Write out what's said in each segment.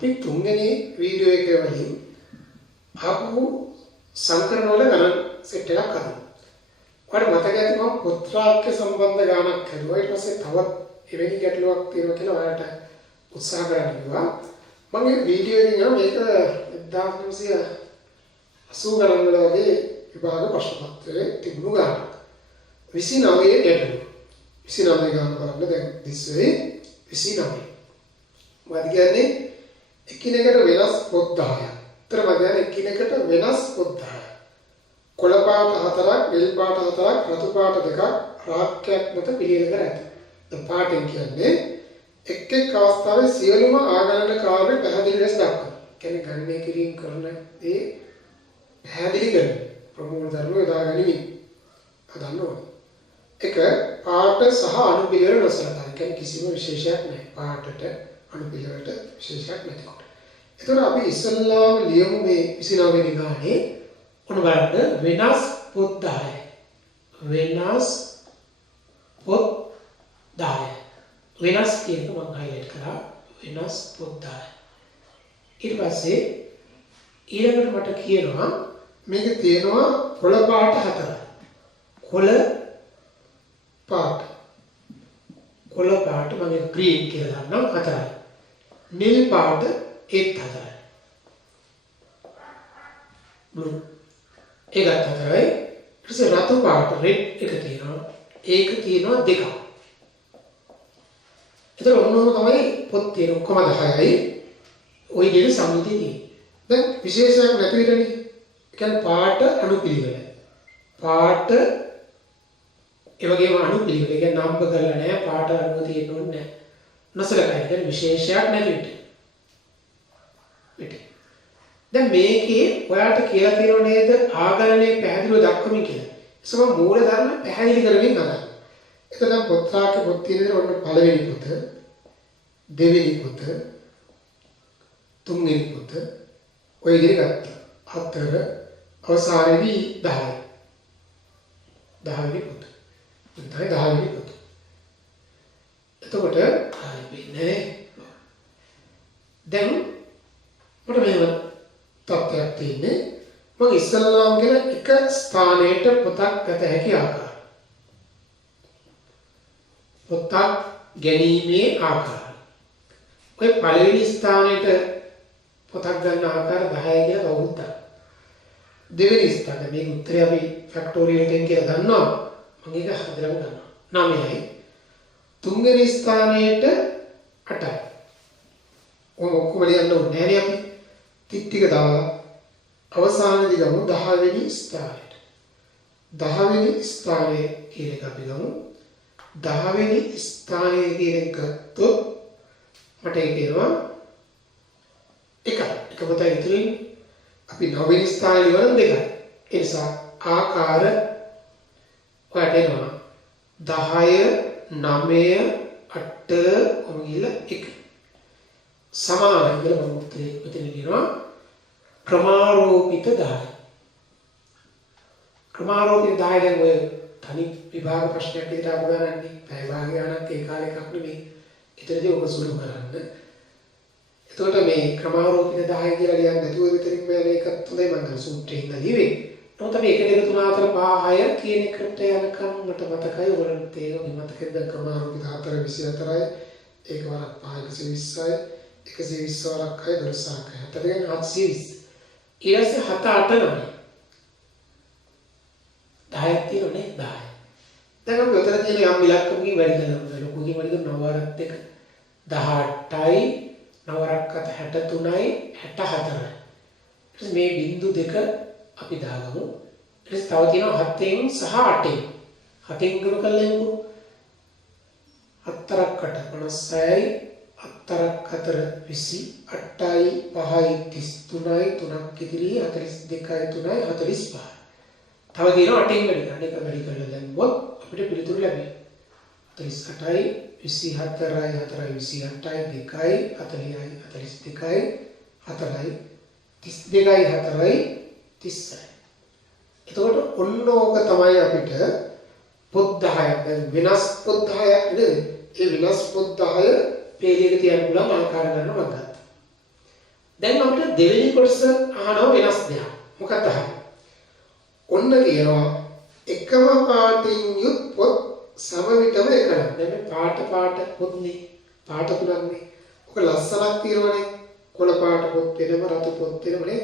අපි තුන්වෙනි වීඩියෝ එකේ වලින් ආපහු සංකරණ වල ගණන් සෙට් එකක් කරමු. ඔයාලට මතක ඇති මම පුත්‍රාක්‍ය සම්බන්ධ ගණනක් හදුවා. ඊට පස්සේ තවත් එවැනි ගැටලුවක් තියෙනවා කියලා ඔයාලට උත්සාහ කරන්න කිව්වා. මම මේ වීඩියෝ එකෙන් යන මේක 1980 ගණන් වල වගේ විභාග ප්‍රශ්න පත්‍රයේ තිබුණු ගණන්. 29 ගැටලුව. 29 ගණන් බලන්න දැන් දිස්සේ 29. මොකද කියන්නේ එකිනෙකට වෙනස් පොත් 10ක්. උත්තර මම කියන්නේ එකිනෙකට වෙනස් පොත් 10ක්. කොළ පාට 4ක්, නිල් පාට 4ක්, රතු පාට 2ක් රාක්කයක් මත පිළියෙල කර ඇත. දැන් පාටෙන් කියන්නේ එක් එක් අවස්ථාවේ සියලුම ආගණන කාර්ය පැහැදිලි ලෙස දක්වනවා. කියන්නේ ගණනය කිරීම කරන දේ පැහැදිලි කරන ප්‍රමූල ධර්ම යොදා ගැනීම. හදන්න ඕනේ. එක පාට සහ අනුපිළිවෙල නොසලකන. කියන්නේ කිසිම විශේෂයක් නැහැ. පාටට අනුපිළිවෙලට විශේෂයක් නැතිකොට. එතකොට අපි ඉස්සල්ලාම ලියමු මේ 29 වෙනි ගානේ ඔන්න බලන්න වෙනස් පොත් 10. වෙනස් පොත් 10. වෙනස් කියන එක මම highlight කරා. වෙනස් පොත් 10. ඊට පස්සේ ඊළඟට මට කියනවා මේක තියෙනවා කොළ පාට 4. කොළ පාට මම green කියලා දාන්නම් 4යි. නිල් පාට ඒත් 4යි. blue ඒකත් 4යි. ඊට පස්සේ රතු පාට red එක තියෙනවා. ඒක තියෙනවා 2ක්. ඒතර ඔන්නෝම තමයි පොත් තියෙන ඔක්කොම 10යි. ওই විදිහට සම්මුතිය තියෙන්නේ. දැන් විශේෂයක් නැති විතරනේ. ඒ කියන්නේ පාට අනුපිළිවෙල. පාට ඒ වගේම අනුපිළිවෙල. ඒ කියන්නේ නම්බර් කරලා නැහැ. පාට අනුව තියෙන්න ඕනේ නැහැ. නොසලකයි. කියන්නේ විශේෂයක් නැති විතර. දැන් මේකේ ඔයාලට කියලා තියෙනව නේද ආගණනයේ පැහැදිලිව දක්වමින් කියලා. ඒසම මූල ධර්ම පැහැදිලි කරමින් හදන්න. එතන පොත් රාක පොත් තියෙන ඔන්න පළවෙනි පොත, දෙවෙනි පොත, තුන්වෙනි පොත ඔය විදිහට ගත්තා. 4 අවසානයේදී 10. 10 වෙනි පොත. තමයි 10 වෙනි පොත. එතකොට වෙන්නේ දැන් මට මේව තත්ත්වයක් තියෙන්නේ මම ඉස්සල්ලාම කියන එක ස්ථානයකට පොතක් ගත හැකි ආකාරය. පොතක් ගැනීමේ ආකාරය. ඔය පළවෙනි ස්ථානයට පොතක් ගන්න ආකාර 10 කියලා කවුරුත් දන්නවා. දෙවෙනි ස්ථානය මේක උත්තරේ අපි ෆැක්ටෝරියල් එකෙන් කියලා දන්නවා. මම ඒක හදලා ගන්නවා. 9යි. තුන්වෙනි ස්ථානයට 8යි. ඔක්කොම ලියන්න ඕනේ නැහැ අපි. ටික දාලා අවසානයේදී ගමු 10 වෙනි ස්ථානයට. 10 වෙනි ස්ථානයේ කියන එක අපි ගමු. 10 වෙනි ස්ථානයේ කියන එක ගත්තොත් මට කියනවා එක පොතයි ඉතින් අපි 9 වෙනි ස්ථානයේ ඉවරන දෙකයි. ඒ නිසා ආකාර ඔයාලට එනවා 10 9 8 ඔමගිල 1 සමාන කියලා මම උත්තරේ මෙතන කියනවා ක්‍රමාරෝපිත 10. ක්‍රමාරෝපිත 10 දැන් ඔය තනි විභාග ප්‍රශ්නයක් විදිහට අහු ගන්නන්නේ පැය භාගයක් ඒ කාලේ එකක් නෙමෙයි. ඒතරදී ඔබ සුළු කරන්න. එතකොට මේ ක්‍රමාරෝපිත 10 කියලා ලියන්න නැතුව විතරින් මේ එකත් හොඳයි මම සූත්‍රයෙන් ඉඳලා ලියුවේ. නමුත් අපි 1 2 3 4 5 6 කියන එකට යනකම් මට මතකයි ඔයගොල්ලන්ට ඒක මතකද ක්‍රමාරෝපිත 4 24යි ඒක වරක් 5 120යි 120 වරක් 6 12යි 4 ගැන 720 ඊළඟට 7 8 9 10ක් තියෙනනේ 10 දැන් අපි උතර තියෙන යම් ඉලක්කමකින් වැඩි කරනවා ලොකුකින් වැඩි කරනවා 9 වරක් 18යි 9 වරක් 63යි 64යි මේ බිංදු දෙක අපි දාගමු ඊට තව තියෙනවා 7න් සහ 8න් 7න් ගුණ කළා යමු 4ක් 8 56යි 4ක් 4 20 8යි 5යි 33යි 3ක් ඉදිරි 42යි 3යි 45 තව තියෙනවා 8න් වැඩි කරන්න එක වැඩි කරලා දැම්මොත් අපිට පිළිතුරු ලැබෙයි 48යි 24යි 4යි 28යි 2යි 40යි 42යි 4යි 32යි 4යි 30යි එතකොට ඔන්න ඕක තමයි අපිට පොත් 10ක් වෙනස් පොත් 10ක් නේද ඒ වෙනස් පොත් 10 පේලියක තියන්න පුළුවන් ආකාර ගන්න මම ගත්තා දැන් අපිට දෙවෙනි කොටස අහනවා වෙනස් දෙයක්. මොකක්ද අහන්නේ? ඔන්න කියනවා එකම පාටින් යුත් පොත් සම විටම එකලක්. දැන් මේ පාට පොත්නේ. පාට තුනක්නේ. ඔක ලස්සනක් තියෙනවනේ. කොළ පාට පොත් වෙනම රතු පොත් වෙනමනේ.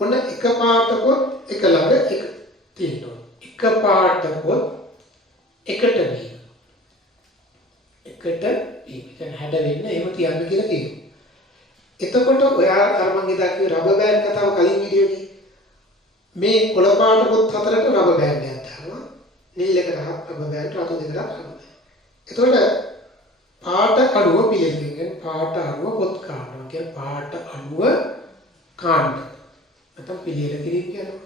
ඔන්න එක පාට පොත් එක ළඟ එක තියෙනවා. එක පාට පොත් එකට වීම. එකට වීම. දැන් හැඩ වෙන්න එහෙම තියන්න කියලා කියනවා. එතකොට ඔයා අර මම ඉදා කිව්ව රබර් බෑන්ඩ් කතාව කලින් වීඩියෝදී මේ කොළ පාට පොත් හතරට රබර් බෑන්ඩ් එකක් දානවා. නිල් එකට රබර් බෑන්ඩ් රතු දෙකට රබර් බෑන්ඩ්. එතකොට පාට අණුව පිළිගන්නේ පාට අණුව පොත් කාණ්ඩ. කියන්නේ පාට අණුව කාණ්ඩ. නැත්නම් පිළියෙල කිරීම කියනවා.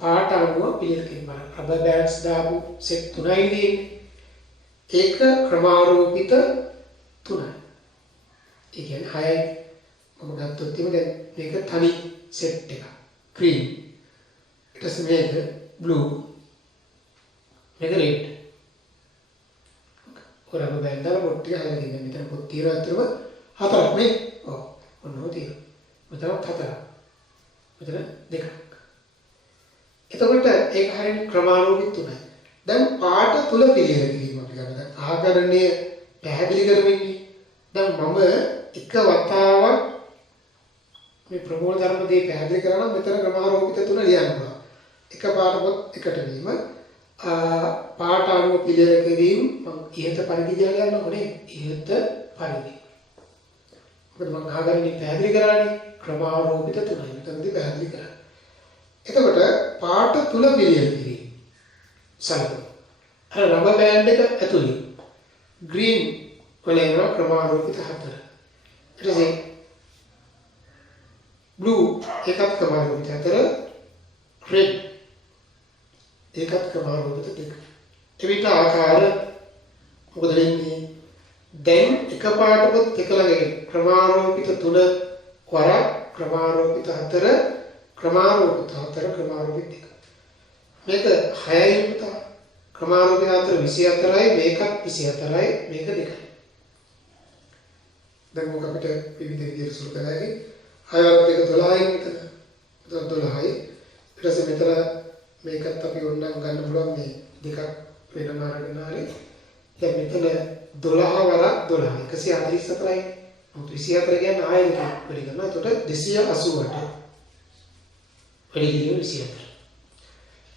පාට අණුව පිළියෙල කිරීම. රබර් බෑන්ඩ්ස් දාපු සෙට් 3යි තියෙන්නේ. ඒක ක්‍රමාරෝපිත 3යි. ඒ කියන්නේ 6යි. මම ගත්තොත් දැන් මේක තනි සෙට් එකක්. green. ඊට පස්සේ මේක blue. මේක red. රබර් බෑන්ඩ් දාලා පොත් ටික හදලා දෙන්න. මෙතන පොත් තියෙනවා අතරම 4ක් නේ. ඔව්. ඔන්නෝ තියෙනවා. මෙතන 4ක්. මෙතන 2ක්. එතකොට ඒක හරියට ක්‍රමානුකූලව 3යි. දැන් පාට තුල පිළියෙල කිරීම අපි ගන්න. දැන් ආකරණය පැහැදිලි කරමින්නේ. දැන් මම එක වතාවක් මේ ප්‍රමෝල ධර්ම දෙය පැහැදිලි කරනවා මෙතන ක්‍රමාරෝපිත 3 ලියන්න පුළුවන්. එක පාට පොත් එකට වීම පාට අණුව පිළියෙල කිරීම මම ඉහත පරිදි කියලා යන්න ඕනේ. ඉහත පරිදි. මොකද මම ආගමනේ පැහැදිලි කරන්නේ ක්‍රමාරෝපිත 3යි. මෙතනදී පැහැදිලි කරා. එතකොට පාට තුල පිළියෙල කිරීම. සලකමු. අර රබර් බෑන්ඩ් එක ඇතුලේ green වල එන ක්‍රමාරෝපිත 4. ඊට පස්සේ blue එකක් ක්‍රමාරෝපිත 4 red එකක් ක්‍රමාරෝපිත 2. එවිට ආකාර මොකද වෙන්නේ? දැන් එක පාට පොත් එක ළඟ ක්‍රමාරෝපිත 3 වරක් ක්‍රමාරෝපිත 4 ක්‍රමාරෝපිත 4 ක්‍රමාරෝපිත 2. මේක 6යි පුතා. ක්‍රමාරෝපිත 4 24යි මේකත් 24යි මේක 2යි. දැන් මොකක් අපිට විවිධ විදිහට සුළු කරලා 6වත් එක 12යි මෙතන. එතකොට 12යි. ඊට පස්සේ මෙතන මේකත් අපි ඕනනම් ගන්න පුළුවන් මේ දෙකක් වෙනම අරගෙන හරි. දැන් මෙතන 12 වරක් 12 144යි. මොකද 24 කියන්නේ ආයෙත් වැඩි කරනවා. එතකොට 288. වැඩි කිරීම 24.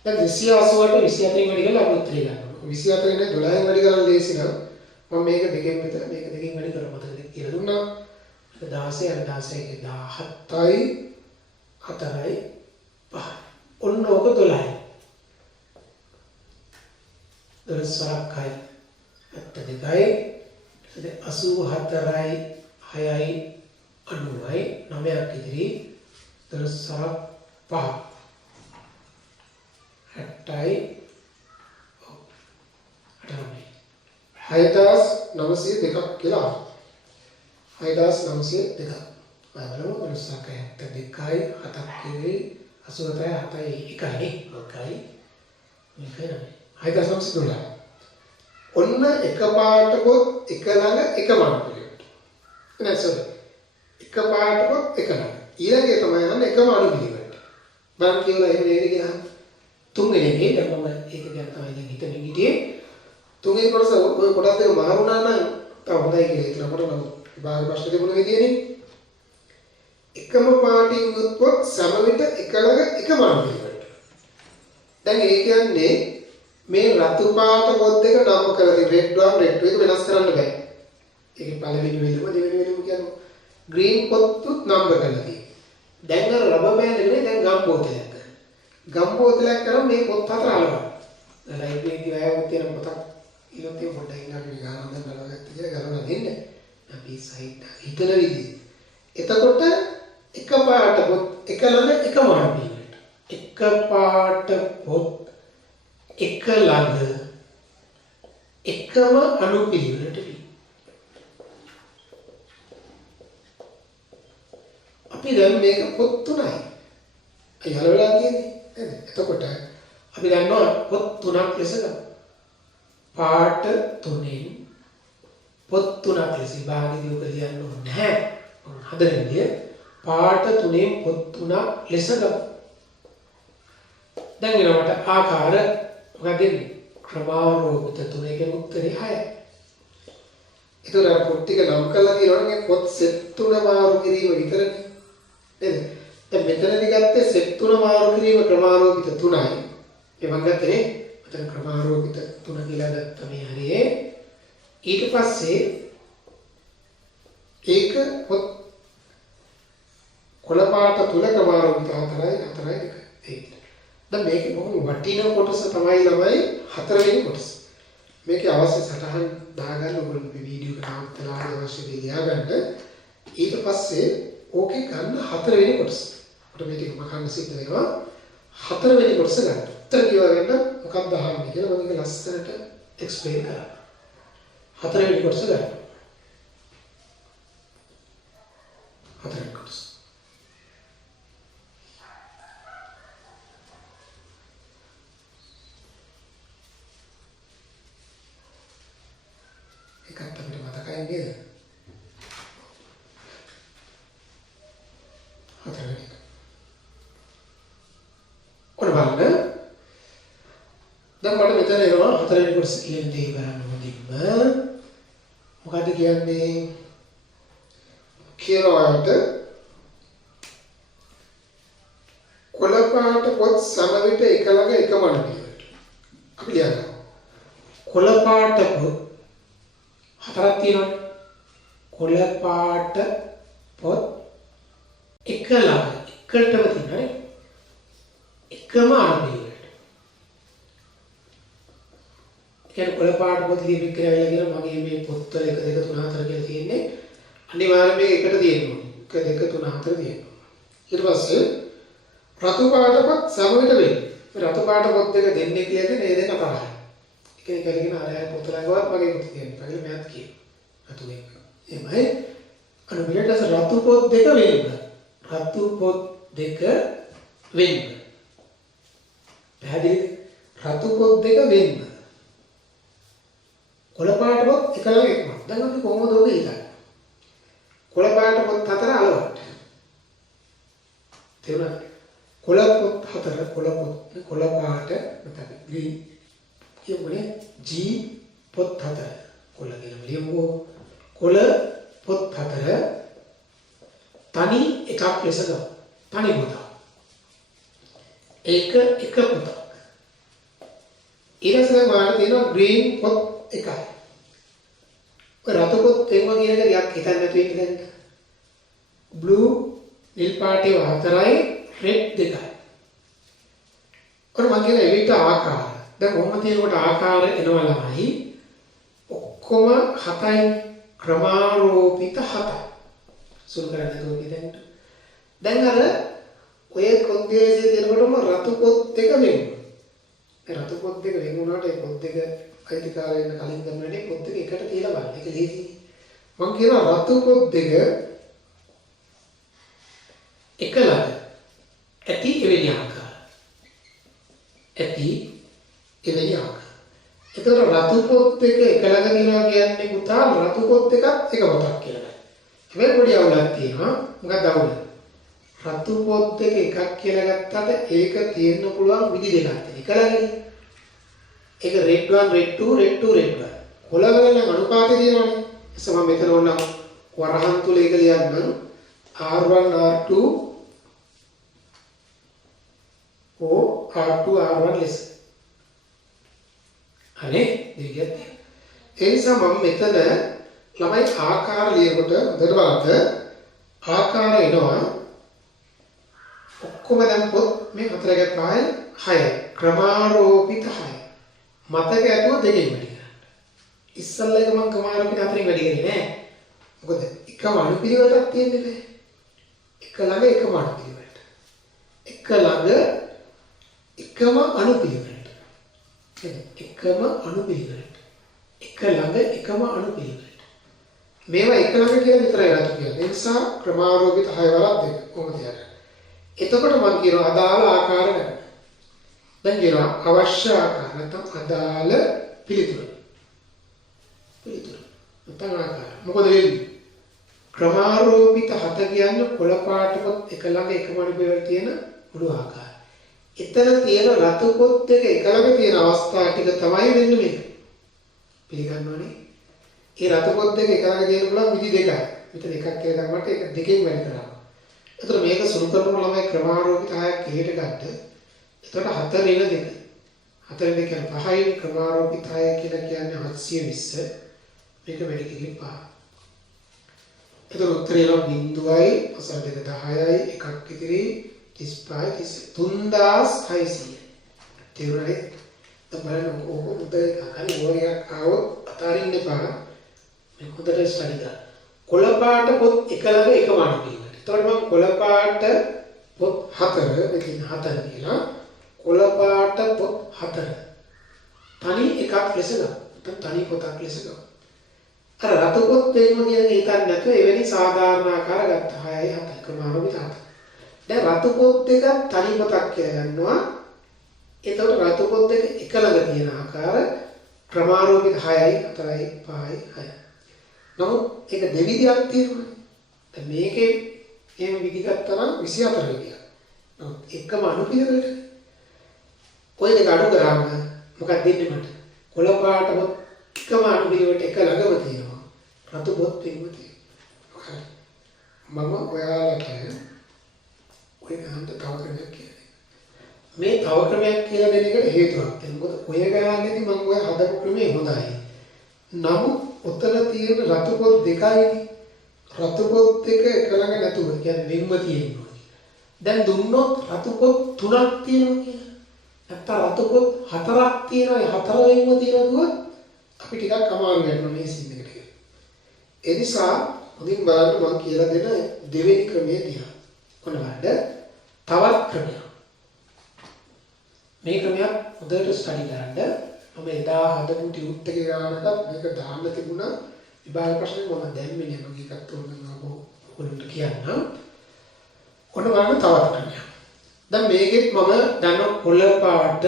දැන් 288 24න් වැඩි කරලා අපි උත්තරේ ගන්නවා. 24 නේ 12න් වැඩි කරලා ලේසි නම් මම මේක දෙකෙන් විතර මේක දෙකෙන් වැඩි කරලා මතකද කියලා දුන්නා. 16 අර 16 ගේ 17යි 4යි 5. ඔන්න ඔක 12යි. 12යි 72යි 84යි 6යි 90යි 9ක් ඉදිරි 12 5 60යි 6902ක් කියලා 6902ක්. බලමු 12යි 72යි 7ක් ඉදිරි 87යි 7යි 1යි 1යි මේකයි 6912. ඔන්න එක පාට පොත් එක ළඟ එක මණ්ඩ පිළිවෙලට. නෑ සෝරි. එක පාට පොත් එක ළඟ. ඊළඟේ තමයි යන්නේ එකම අණු පිළිවෙලට. මම කියනවා එහෙම නේද කියලා. තුන්වෙනිගේ දැන් මම ඒක ගැන තමයි දැන් හිතන්නේ හිටියේ. තුන්වෙනි කොටස ඔය කොටස් දෙක මාරුණා නම් තව හොඳයි කියලා හිතනවා මට. නම් විභාග ප්‍රශ්න තිබුණ විදියනේ. එකම පාටින් යුත් පොත් සම විට එක ළඟ එක මණ්ඩ පිළිවෙලට. දැන් ඒ කියන්නේ මේ රතු පාට පොත් දෙක නම් කරලා තියෙන රෙඩ් 1 රෙඩ් 2 එක වෙනස් කරන්න බෑ. ඒකේ පළවෙනි වෙලෙම දෙවෙනි වෙලෙම කියන්නේ ග්‍රීන් පොත්තුත් නම්බර් කරලා තියෙනවා. දැන් අර රබර් බෑන්ඩ් එකනේ දැන් ගම් බෝතලයක්. ගම් බෝතලයක් කරන් මේ පොත් හතර අලවනවා. ලයිබ්‍රරි එකේ ආවොත් තියෙන පොතක් ඊළඟට පොඩ්ඩක් ඉන්න අපි ගානක් දැන් බලගත්ත කියලා ගලවලා දෙන්න. අපි සයිට් හිතන විදිහ. එතකොට එක පාට පොත් එක ළඟ එක මාන පිළිවෙලට. එක පාට පොත් එක ළඟ එකම අණු පිළිවෙලට වී. අපි දැන් මේක පොත් තුනයි. අයහලලා තියෙන්නේ. නේද? එතකොට අපි දන්නවා පොත් තුනක් ලෙස ගන්න. පාට තුනෙන් පොත් තුනක් ලෙස විභාගෙදී උක ලියන්න ඕනේ නැහැ. හදන්නේ පාට තුනෙන් පොත් තුනක් ලෙස ගමු. දැන් එනවට ආකාර මොකද දෙන්නේ? ක්‍රමාරෝපිත තුනකින් උත්තරේ 6යි. ඒතර පොත් ටික නම් කරලා තියෙනවනේ පොත් සෙට් තුන මාරු කිරීම විතරනේ. නේද? දැන් මෙතනදී ගත්තේ සෙට් තුන මාරු කිරීම ක්‍රමාරෝපිත 3යි. ඒ වගේ ගත්තේ මෙතන ක්‍රමාරෝපිත 3 කියලා ගත්ත මේ හරියේ. ඊට පස්සේ ඒක පොත් කොළ පාට තුල ක්‍රමාරෝපිත 4යි 2යි. දැන් මේකේ බොහොම වටිනා කොටස තමයි ළමයි 4 වෙනි කොටස. මේකේ අවශ්‍ය සටහන් දාගන්න ඔයගොල්ලෝ වීඩියෝ එක තාමත් අවශ්‍ය දේ ලියාගන්න. ඊට පස්සේ ඕකේ ගන්න 4 වෙනි කොටස. ඔටෝමැටික් මකන්න සිද්ධ වෙනවා. 4 වෙනි කොටස ගන්න. උත්තර කියවගන්න මොකක්ද අහන්නේ කියලා මම ඒක ලස්සනට එක්ස්ප්ලেইন කරා. 4 වෙනි කොටස ගන්න. 4 වෙනි කොටස. ඒකත් අපිට මතකයි නේද? 4 වෙනි. ඔන්න බලන්න. දැන් මට මෙතන එනවා 4 වෙනි කොටස කියන දේ බලන්න මුලින්ම. මොකද්ද කියන්නේ? කියනවාට කොළ පාට පොත් සම විට එක ළඟ එකම නෙවෙයි. අපි ලියනවා. කොළ පාට පොත් හතරක් තියෙනවානේ. කොළ පාට පොත් එක ළඟ එකටම තියෙනවානේ. එකම අරමුණකට. කියන්නේ කොළ පාට පොත් ලියපු කියලා කියන මගේ මේ පොත්වල 1 2 3 4 කියලා තියෙන්නේ අනිවාර්යයෙන් මේක එකට තියෙනවා. 1 2 3 4 තියෙනවා. ඊට පස්සේ රතු පාට පොත් සම විට වෙන්නේ. රතු පාට පොත් දෙක දෙන්නේ කියන්නේ මේ දෙක තරහයි. එක කරගෙන ආරය පොත ළඟවත් මගේ පොත තියෙනවා. කියලා මෑත් කියනවා. රතු එක. එමය අනුබිලට රතු පොත් දෙක වෙන්න. රතු පොත් දෙක වෙන්න. පැහැදිලිද? රතු පොත් දෙක වෙන්න. කොළ පාට පොත් එක ළඟ එකම. දැන් අපි කොහොමද ඔබ හිතන්නේ? කොළ පාට පොත් 4 අලවට. තේරුණාද? කොළ පොත් 4 කොළ පාට නැත්නම් ග්‍රීන් කියමුනේ G පොත් 4 කොළ කියලා ලියමු. කොළ පොත් 4 තනි එකක් ලෙස ගමු. තනි පොත. ඒක එක පොතක්. ඊළඟට මාන තියෙනවා ග්‍රීන් පොත් එකයි. ඔය රතු පොත් තේම කියන එක ටිකක් හිතන්න නැතුව ඉන්න දැන්. බ්ලූ නිල් පාටේ 4යි රෙඩ් 2යි. ඔන්න මම කියන එවිට ආකාර. දැන් කොහොමද තියෙනකොට ආකාර එනවා ළමයි. ඔක්කොම 7යි ක්‍රමාරෝපිත 7යි. සුළු කරන්නේ කොහොමද දැන් අර ඔය කොන්දේසිය දෙනකොටම රතු පොත් දෙක වෙනවා. ඒ රතු පොත් දෙක වෙන වුණාට ඒ පොත් දෙක අයිතිකාරයෙන් කලින් ගන්නනේ පොත් දෙක එකට තියලා බලන්න. ඒක ලේසි. මම කියනවා රතු පොත් දෙක එකලද ඇති එවැනි ආකාර. ඇති එවැනි ආකාර. ඒතර රතු පොත් දෙක එකලඟ දිනවා කියන්නේ පුතා රතු පොත් එකක් එක පොතක් කියලා. හැබැයි පොඩි අවුලක් තියෙනවා. මොකක්ද අවුල? රතු පොත් දෙක එකක් කියලා ගත්තට ඒක තියෙන්න පුළුවන් විදි දෙකක් තියෙනවා. එකලඟනේ. ඒක red 1 red 2 red 2 red 1. කොළවල නම් අනුපාතය තියෙනවනේ. එසම මෙතන ඕන වරහන් තුල ඒක ලියන්න R1 R2 O R2 R1 ලෙස. හරි දෙවියන්. ඒ නිසා මම මෙතන ළමයි ආකාර ලියනකොට හොඳට බලන්න ආකාර එනවා. ඔක්කොම දැන් පොත් මේ 4 ගත්තාම 6යි. ක්‍රමාරෝපිත 6යි. මතක ඇතුව දෙකෙන් වැඩි කරන්න. ඉස්සල්ලා එක මම ක්‍රමාරෝපිත 4ෙන් වැඩි කරේ නෑ. මොකද එකම අනුපිළිවෙලක් තියෙන්නේ නෑ. එක ළඟ එකම අනුපිළිවෙලට. එක ළඟ එකම අනුපිළිවෙලට. එකම අනුපිළිවෙලට. එක ළඟ එකම අනුපිළිවෙලට. මේවා එක ළඟ කියලා විතරයි රතු කියන්නේ. ඒ නිසා ක්‍රමාරෝපිත 6 වරක් දෙක කොහොමද යන්නේ? එතකොට මම කියනවා අදාළ ආකාර ගන්න. දැන් කියනවා අවශ්‍ය ආකාර නැත්නම් අදාළ පිළිතුර. පිළිතුර. නැත්නම් ආකාර. මොකද වෙන්නේ? ක්‍රමාරෝපිත හත කියන්නේ කොළ පාට පොත් එක ළඟ එකම අඩුවේ තියෙන මුළු ආකාරය. එතන තියෙන රතු පොත් දෙක එක ළඟ තියෙන අවස්ථා ටික තමයි වෙන්නේ මේක. පිළිගන්නවනේ. ඒ රතු පොත් දෙක එක ළඟ තියෙන පුළුවන් විදි දෙකයි. මෙතන එකක් කියලා ගන්නකොට ඒක දෙකෙන් වැඩ කරනවා. එතකොට මේක සුළු කරන ළමයි ක්‍රමාරෝපිත හයක් එහෙට ගත්ත. එතකොට 4 වෙන දෙක. 4 වෙන කියන්නේ 5යි ක්‍රමාරෝපිත හය කියලා කියන්නේ 720. මේක වැඩි කිරීම 5. එතකොට උත්තරේ නම් බිඳුවයි අසල් දෙක 10යි එකක් ඉතිරි 35 3600. තේරුණානේ? බලන්න ඕක උදේ හරි ඕනයක් ආවොත් අතාරින්න එපා. මේ හොඳට ස්ටඩි කරන්න. කොළ පාට පොත් එක ළඟ එකම අඩුවීමට. එතකොට මම කොළ පාට පොත් 4 මෙතන 4 කියලා කොළ පාට පොත් 4 තනි එකක් ලෙස ගන්න. තනි පොතක් ලෙස ගන්න. අර රතු පොත් දෙන්න කියන හිතන්නේ නැතුව එවැනි සාධාරණ ආකාර ගත්ත 6යි 7යි ක්‍රමානුකූලව 7. දැන් රතු පොත් දෙක තනි පොතක් කියලා ගන්නවා. එතකොට රතු පොත් දෙක එක ළඟ තියෙන ආකාර ක්‍රමානුකූලිත 6යි 4යි 5යි 6යි. නමුත් ඒක දෙවිදියක් තියෙනවා. දැන් මේකේ එහෙම විදි ගත්තා නම් 24 විදියක්. නමුත් එකම අනුපිළිවෙලට ඔය දෙක අඩු කරාම මොකක්ද දෙන්නේ මට? කොළ පාට පොත් එකම අනුපිළිවෙලට එක ළඟම තියෙනවා. රතු පොත් දෙකම තියෙනවා. හරි. මම ඔයාලට ඔය ගන්න තව ක්‍රමයක් කියනවා. මේ තව ක්‍රමයක් කියලා දෙන එකට හේතුවක් තියෙනවා. මොකද ඔය ගානේදී මම ඔය හදපු ක්‍රමය හොඳයි. නමුත් ඔතන තියෙන රතු පොත් දෙකයි රතු පොත් දෙක එක ළඟ නැතුව කියන්නේ වෙන්ව තියෙනවා. දැන් දුන්නොත් රතු පොත් 3ක් තියෙනවා කියලා. නැත්නම් රතු පොත් 4ක් තියෙනවා. ඒ 4 වෙන්ව තියෙනවා අපි ටිකක් අමාරු වෙනවා මේ සින් එකට. ඒ නිසා මුලින් බලන්න මම කියලා දෙන දෙවෙනි ක්‍රමය දිහා. ඔන්න බලන්න තවත් ක්‍රමයක්. මේ ක්‍රමයක් හොඳට ස්ටඩි කරන්න. මම එදා හදපු ටියුට් එකේ ගානකට මේක දාන්න තිබුණා. විභාග ප්‍රශ්නේ මම දැම්මේ නෑ. මම එකක් තෝරනවා ඔයගොල්ලන්ට කියන්න. ඔන්න බලන්න තවත් ක්‍රමයක්. දැන් මේකෙත් මම දන්න කොළ පාට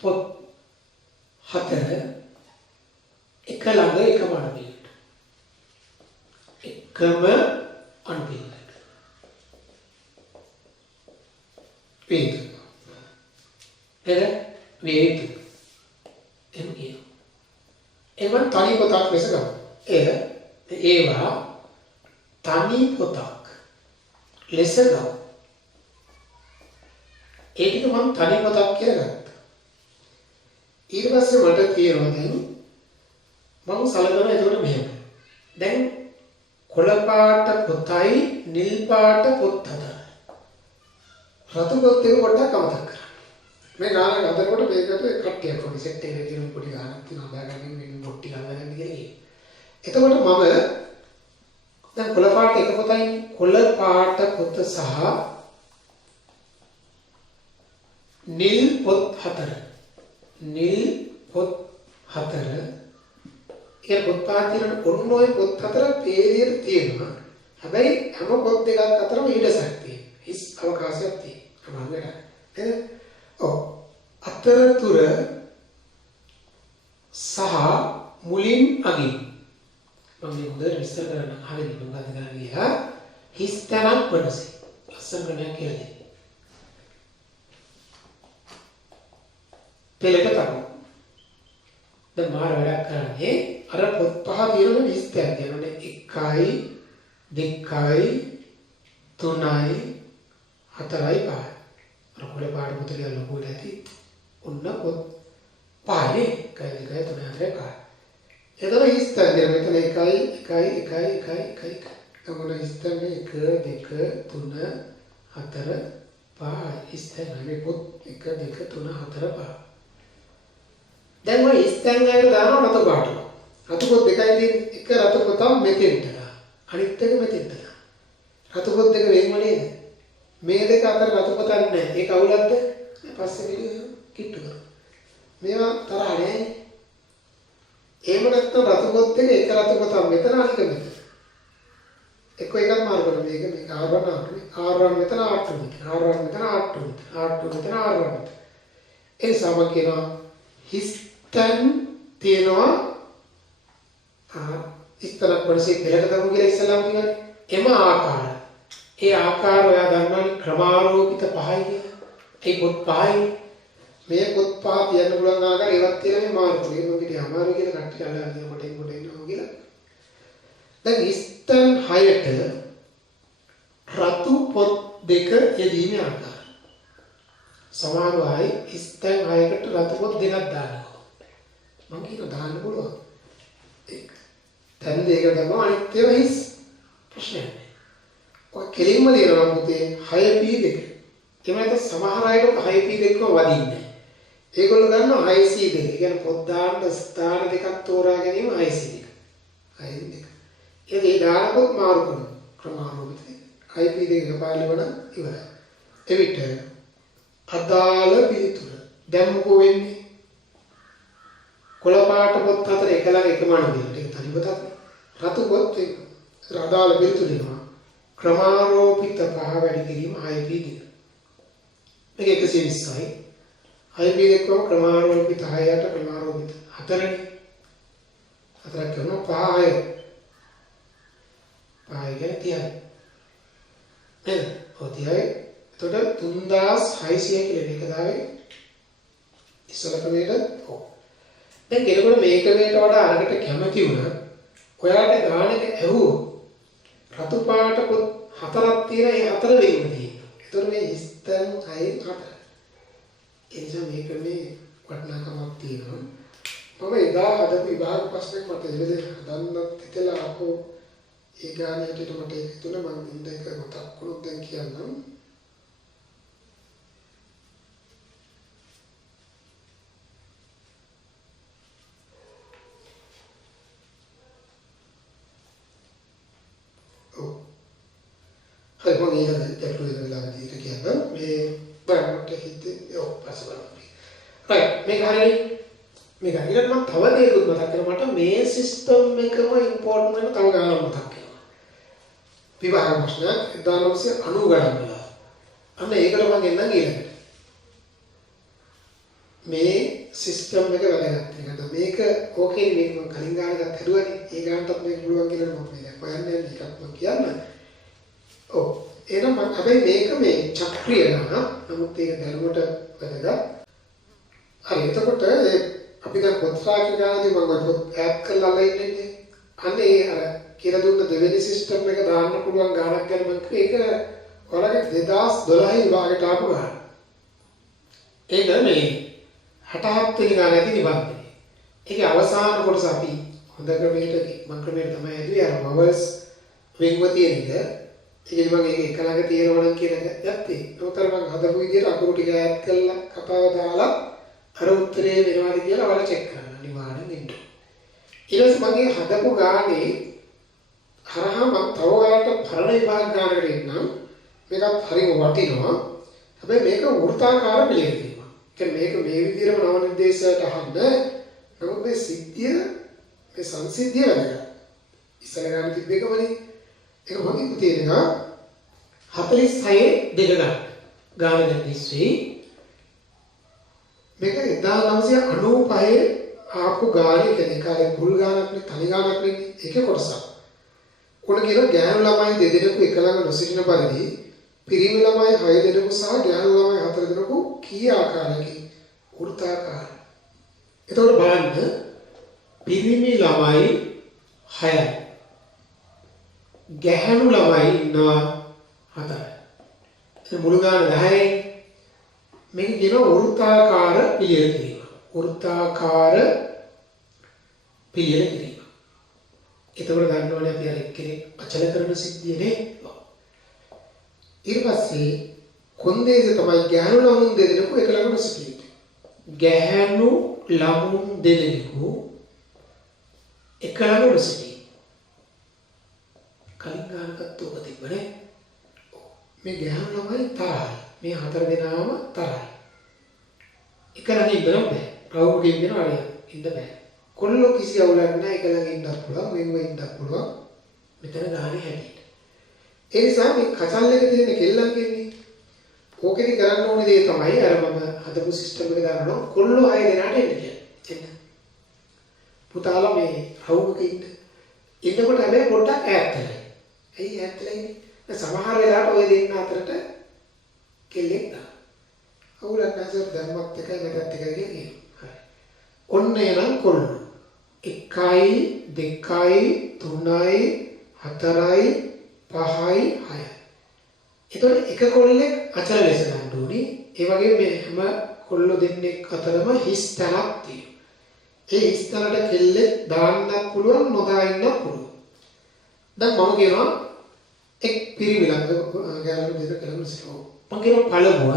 පොත් 4 එක ළඟ එකම අඩුවීමට. එකම අඩුවීමට. වේද. වේද. එන්නේ. එවන් තනි පොතක් ලෙස ගන්න. ඒවා තනි පොතක් ලෙස ගන්න. ඒක මම තනි පොතක් කියලා ගත්තා. ඊට පස්සේ මට කියනවා දැන් මම සලකනවා එතකොට මෙහෙම. දැන් කොළ පාට පොතයි නිල් පාට පොත් හතරයි. රතු පොත් එක පොඩ්ඩක් අමතක කරන්න. මේ ගාන හදනකොට මේකට කට්ටියක් පොඩි සෙට් එකේ තියෙන පොඩි ගානක් තියෙනවා හදාගන්න මෙන්න පොට්ටි ගන්න කියලා. එතකොට මම දැන් කොළ පාට එක පොතයි කොළ පාට පොත සහ නිල් පොත් 4 නිල් පොත් 4 ඒ පොත් පාතිරන ඔන්න ඔය පොත් 4 පේලියට තියෙනවා. හැබැයි හැම පොත් දෙකක් අතරම ඊටසක් තියෙනවා. හිස් අවකාශයක් තියෙනවා. අමංගල. ඔව්. අතරතුර සහ මුලින් අගින් මම මේ හොඳට විස්තර කරන්න හරියට මොකද කරන්නේ කියලා හිස් තැනක් කොටස. ලස්සන ක්‍රමයක් කියලා දෙන්න. පෙළට තමයි. දැන් මාර වැඩක් කරන්නේ අර පොත් පහ තියෙන විස්තරය කියනනේ 1යි 2යි 3යි 4යි 5යි. අර කොළ පාට පොත කියලා ලොකු නැති ඔන්න පොත් පහනේ 1යි 2යි 3යි 4යි 5යි. එතන විස්තර දෙන මෙතන 1යි 1යි 1යි 1යි 1යි. එතකොට විස්තර මේ 1 2 3 4 5 විස්තර මේ පොත් 1 2 3 4 5. දැන් ඔය ස්තැන් වලට දානවා රතු පාට. රතු පොත් දෙකයි තියෙන්නේ. එක රතු පොතක් මෙතෙන්ට දානවා. අනිත් එක මෙතෙන්ට දානවා. රතු පොත් දෙක වෙන්ව නේද? මේ දෙක අතර රතු පොතක් නැහැ. ඒක අවුලක්ද? පස්සේ වීඩියෝ කිට්ටු කරමු. මේවා තරහ නෑ. එහෙම නැත්නම් රතු පොත් දෙක එක රතු පොතක් මෙතන අනික මෙතන. එක්ක එකක් මාරු කරමු. මේක R1 R1 මෙතන R2 මෙතන R1 මෙතන R2 මෙතන R2 මෙතන R1 මෙතන. ඒ සම කියනවා හිස් තැන් තියෙනවා ඉස්තරක් වඩසේ පෙරට දමු කියලා ඉස්සලාම කියනවා. එම ආකාර. ඒ ආකාර ඔයා දන්නවනේ ක්‍රමාරෝපිත පහයි කියලා. ඒ පොත් පහයි. මේ පොත් පහ තියන්න පුළුවන් ආකාර ඒවත් තියෙන මේ මාර්ගය. මම කිව්වේ අමාරු කියලා කට්ටිය අල්ලන්නේ කොට එනවා කියලා. දැන් ඉස්තන් 6ට රතු පොත් දෙක යෙදීමේ ආකාරය. සමහරව අය ඉස්තන් 6කට රතු පොත් දෙකක් දානවා. මම කියනවා දාන්න පුළුවන්. ඒක දැන් දෙක තමයි අනිත් ඒවා හිස් ප්‍රශ්නයක් නෑ. ඔය කෙලින්ම ලියනවා පුතේ 6p2. ඒ වගේ සමහර අයට 6p2ම වදින්නේ. ඒගොල්ලෝ ගන්නවා 6c2. ඒ කියන්නේ පොත් දාන්න ස්ථාන දෙකක් තෝරා ගැනීම 6c2. 6c2. ඒ දාන පොත් මාරු කරනවා. ක්‍රමානුකූලව 6p2 එකපාරට වඩා ඉවරයි. එවිට අදාළ පිළිතුර දැන් මොකෝ වෙන්නේ? කොළ පාට පොත් අතර එක ළඟ එකම අණුවියට ඒක තනි පොතක්. රතු පොත් එක අදාළ පිළිතුර දෙනවා. ක්‍රමාරෝපිත පහ වැඩි කිරීම 6p2. මේක 120යි. 6p2 ක්‍රමාරෝපිත 6ට ක්‍රමාරෝපිත 4නේ. 4ක් කරනවා 5 6. 5 කියන්නේ 30යි. නේද? ඔය 30යි. එතකොට 3600 කියලා මේක දාවේ ඉස්සල ක්‍රමයට ඔව්. දැන් කෙනෙකුට මේ ක්‍රමයට වඩා අරකට කැමති වුණා. ඔයාලට ගානක ඇහුවොත් රතු පාට පොත් 4ක් තියෙන ඒ 4 දෙන්න තියෙනවා. ඒතර මේ ඉස්තන් 6 4. ඒ නිසා මේ ක්‍රමේ වටිනාකමක් තියෙනවා. මම එදා හදපු විභාග ප්‍රශ්නයක් මට ඉතින් හදන්නත් හිතලා ආපහු ඒ ගානට මට ඒක තුන මම ඉන්න එක මතක් වුණොත් දැන් කියන්නම්. මම ඊළඟ දෙකේ වෙලාවදී කියනවා මේ බලන්න හිතේ ඔව් පස්සේ බලන්න. මේක හරියි. මේක ඊළඟ මම තව දෙයක් මතක් කරා මට මේ සිස්ටම් එකම ඉම්පෝර්ටන්ට් වෙන තව ගානක් මතක් කරනවා. විභාග ප්‍රශ්න 1990 ගණන්. අන්න ඒකට මම එන්නම් ඊළඟට. මේ සිස්ටම් එක වැදගත් එකද මේක ඕකේ මේක මම කලින් ගානකට හදුවානේ. ඒ ගානටත් මේක පුළුවන් කියලා මම මේ හොයන්නේ එකක් මම කියන්නේ. ඔව් එහෙනම් මම හැබැයි මේක මේ චක්‍රීය ගණන නමුත් ඒක ධර්මයට වැදගත්. හරි එතකොට අපි දැන් පොත් රාශිය ගානදී මම පොත් ඈඩ් කරලා ඉන්නේ. අනේ අර කියලා දුන්න දෙවෙනි සිස්ටම් එක දාන්න පුළුවන් ගානක් ගැන මම ඒක ඔයාලගේ 2012 විභාගයට ආපු ගාන. ඒක මේ 67 වෙනි ගානදී නිබන්ධනය. ඒකේ අවසාන කොටස අපි හොඳ ක්‍රමයකට මම ක්‍රමයට තමයි හදුවේ අර වවල්ස් වින්ව තියෙන එක. ඒක මම ඒක එකලඟ තියෙනවා නම් කියන එක යත්තේ. උතර මම හදපු විදිහට අකුරු ටික ඈඩ් කරලා කතාව දාලා අර උත්තරේ වෙනවාද කියලා ඔයාලා චෙක් කරන්න අනිවාර්යෙන් ඉන්න. ඊට පස්සේ මගේ හදපු ගානේ හරහා මම තව ඔයාලට පරණ විභාග ගානකට එන්නම්. මේකත් හරිම වටිනවා. හැබැයි මේක වෘත්තාකාර පිළිගැනීමක්. මේක මේ විදිහටම නව නිර්දේශයට අහන්න. නමුත් මේ සිද්ධිය මේ සංසිද්ධිය වැඩක්. ඉස්සර ගන්න තිබ්බ එකමනේ. ඒක හොඳින් තේරෙනවා 46 දෙක ගන්න. ගාන දැන් ඉස්සෙයි. මේක 1995 ආපු ගානේ කියන්නේ කාලේ මුල් ගානක් නේ තනි ගානක් නේ ඒකේ කොටසක්. උන කියන ගෑනු ළමයි දෙදෙනෙකු එක ළඟ නොසිටින පරිදි පිරිමි ළමයි 6 දෙනෙකු සහ ගෑනු ළමයි 4 දෙනෙකු කී ආකාරයකින් වෘත්තාකාර. එතකොට බලන්න පිරිමි ළමයි 6යි. ගැහැණු ළමයි ඉන්නවා 4යි. ඒ මුළු ගාන 10යි. මේක කියන වෘත්තාකාර පිළියෙල කිරීම. වෘත්තාකාර පිළියෙල කිරීම. එතකොට ගන්නවනේ අපි අර එක්කෙනෙක් අචල කරන සිද්ධියනේ. ඊට පස්සේ කොන්දේස තමයි ගැහැණු ළමුන් දෙදෙනෙකු එක ළඟට සිටින්නේ. ගැහැණු ළමුන් දෙදෙනෙකු එක ළඟට සිටින්නේ. කලින් ගන්නකත් උක තිබ්බනේ. මේ ගැහැණු ළමයි තරහයි. මේ 4 දෙනාම තරහයි. එක ළඟ ඉඳලා බෑ. කවුරුකින් දෙනවා අර ඉන්න බෑ. කොල්ලෝ කිසි අවුලක් නැහැ. එක ළඟ ඉන්නත් පුළුවන්, වෙන්ව ඉන්නත් පුළුවන්. මෙතන ගහන්නේ හැටියට. ඒ නිසා මේ කචල් එක තියෙන කෙල්ලන් කියන්නේ ඕකෙදි කරන්න ඕනේ දේ තමයි අර මම හදපු සිස්ටම් එක ගන්නවා. කොල්ලෝ 6 දෙනාට එන්න කියන්නේ. පුතාලා මේ රවුමක ඉන්න. ඉන්නකොට හැබැයි පොඩ්ඩක් ඈත් වෙලා. ඇයි ඈත් වෙලා ඉන්නේ? දැන් සමහර වෙලාවට ඔය දෙන්න අතරට කෙල්ලෙක් දානවා. අවුලක් නැසර ධර්මත් එකයි නැතත් එකයි කියන්නේ. හරි. ඔන්න එනම් කොල්ල. 1යි 2යි 3යි 4යි 5යි 6යි. එතකොට එක කොල්ලෙක් අචල ලෙස ගන්න ඕනේ. ඒ වගේ මේ හැම කොල්ල දෙන්නෙක් අතරම හිස් තැනක් තියෙනවා. ඒ හිස් තැනට කෙල්ලෙක් දාන්නත් පුළුවන් නොදා ඉන්නත් පුළුවන්. දැන් මම කියනවා එක් පිරිමි ළඟ ගෑනු දෙක කරන සිටෝ. මම කියනවා පළමුව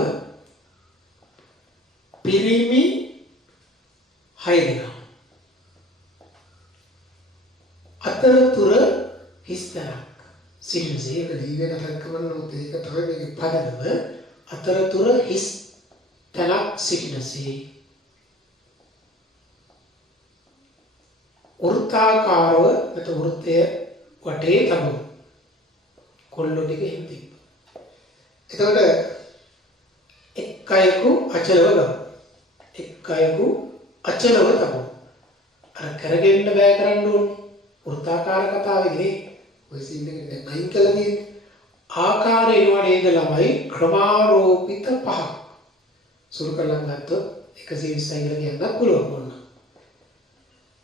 පිරිමි 6 දෙනා. අතරතුර හිස් තැනක්. සිටින්සේ ඒක දීගෙන හරකවන්න ඕනේ. ඒක තමයි මේකේ පදනම. අතරතුර හිස් තැනක් සිටිනසේ. වෘත්තාකාරව නැත්නම් වෘත්තය වටේ තබමු. කොල්ලෝ ටික එහෙම තිබ්බා. එතකොට එක් අයෙකු අචලව ගමු. එක් අයෙකු අචලව තබමු. අර කරගෙන්න බෑ කරන්න ඕනේ. වෘත්තාකාර කතාවේදී ඔය සීන් එක දැන් අයින් කළා තියෙන්නේ. ආකාරය එනවා නේද ළමයි ක්‍රමාරෝපිත පහ. සුරු කළා ගත්තොත් 120යි කියලා කියන්න පුළුවන් වුණා.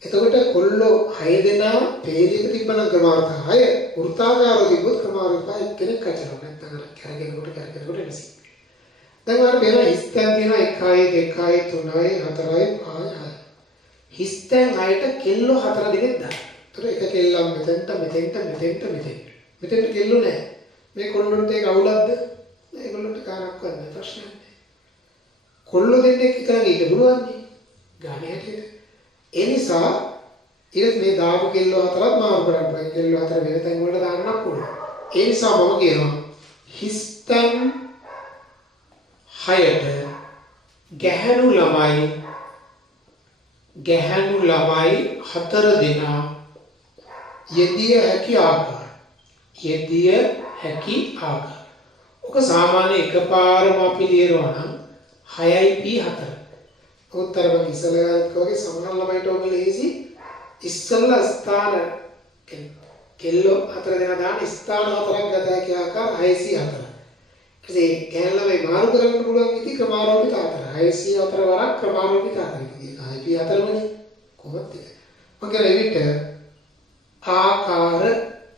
එතකොට කොල්ලෝ 6 දෙනා පේලියක තිබ්බනම් ක්‍රමාර්ථ 6 වෘත්තාකාරව තිබ්බොත් ක්‍රමාර්ථ 5 එක්කෙනෙක් අචලව නැත්නම් අර කරගෙනකොට එනසි. දැන් වල වෙන හිස්තැන් තියෙනවා 1යි 2යි 3යි 4යි 5යි 6යි. හිස්තැන් 6ට කෙල්ලෝ 4 දෙනෙක් දාන්න. ඒතර එක කෙල්ලක් මෙතෙන්ට කෙල්ලෝ නැහැ. මේ කොල්ලොන්ට ඒක අවුලක්ද? ඒගොල්ලන්ට කාරක්වත් නැහැ ප්‍රශ්නයක් නැහැ. කොල්ලෝ දෙන්නෙක් විතරක් ඉන්න පුළුවන් නේ. ගානේ හැටියට. ඒ නිසා ඊට මේ දාපු කෙල්ලෝ 4ක් මාරු කරන්න බෑ. කෙල්ලෝ 4 වෙන තැන් වලට දාන්නත් පුළුවන්. ඒ නිසා මම කියනවා හිස්තැන් 6ට ගැහැණු ළමයි 4 දෙනා යෙදිය හැකි ආකාර. ඔක සාමාන්‍ය එකපාරම අපි ලියනවා නම් 6යි/4. උත්තර මම ඉස්සෙල්ලා වගේ සමහර ළමයිට ඔබ ලේසි ඉස්සෙල්ලා ස්ථාන කෙල්ලෝ 4 දෙනා දාන ස්ථාන 4ක් ගත හැකි ආකාර 6/4. ඒ ගැහැණු ළමයි මාරු කරන්න පුළුවන් ඉති ක්‍රමාරෝපිත 4. 6/4 වරක් ක්‍රමාරෝපිත 4 ඉතින් 6/4නේ කොහොමද ඒක? මම කියන විට ආකාර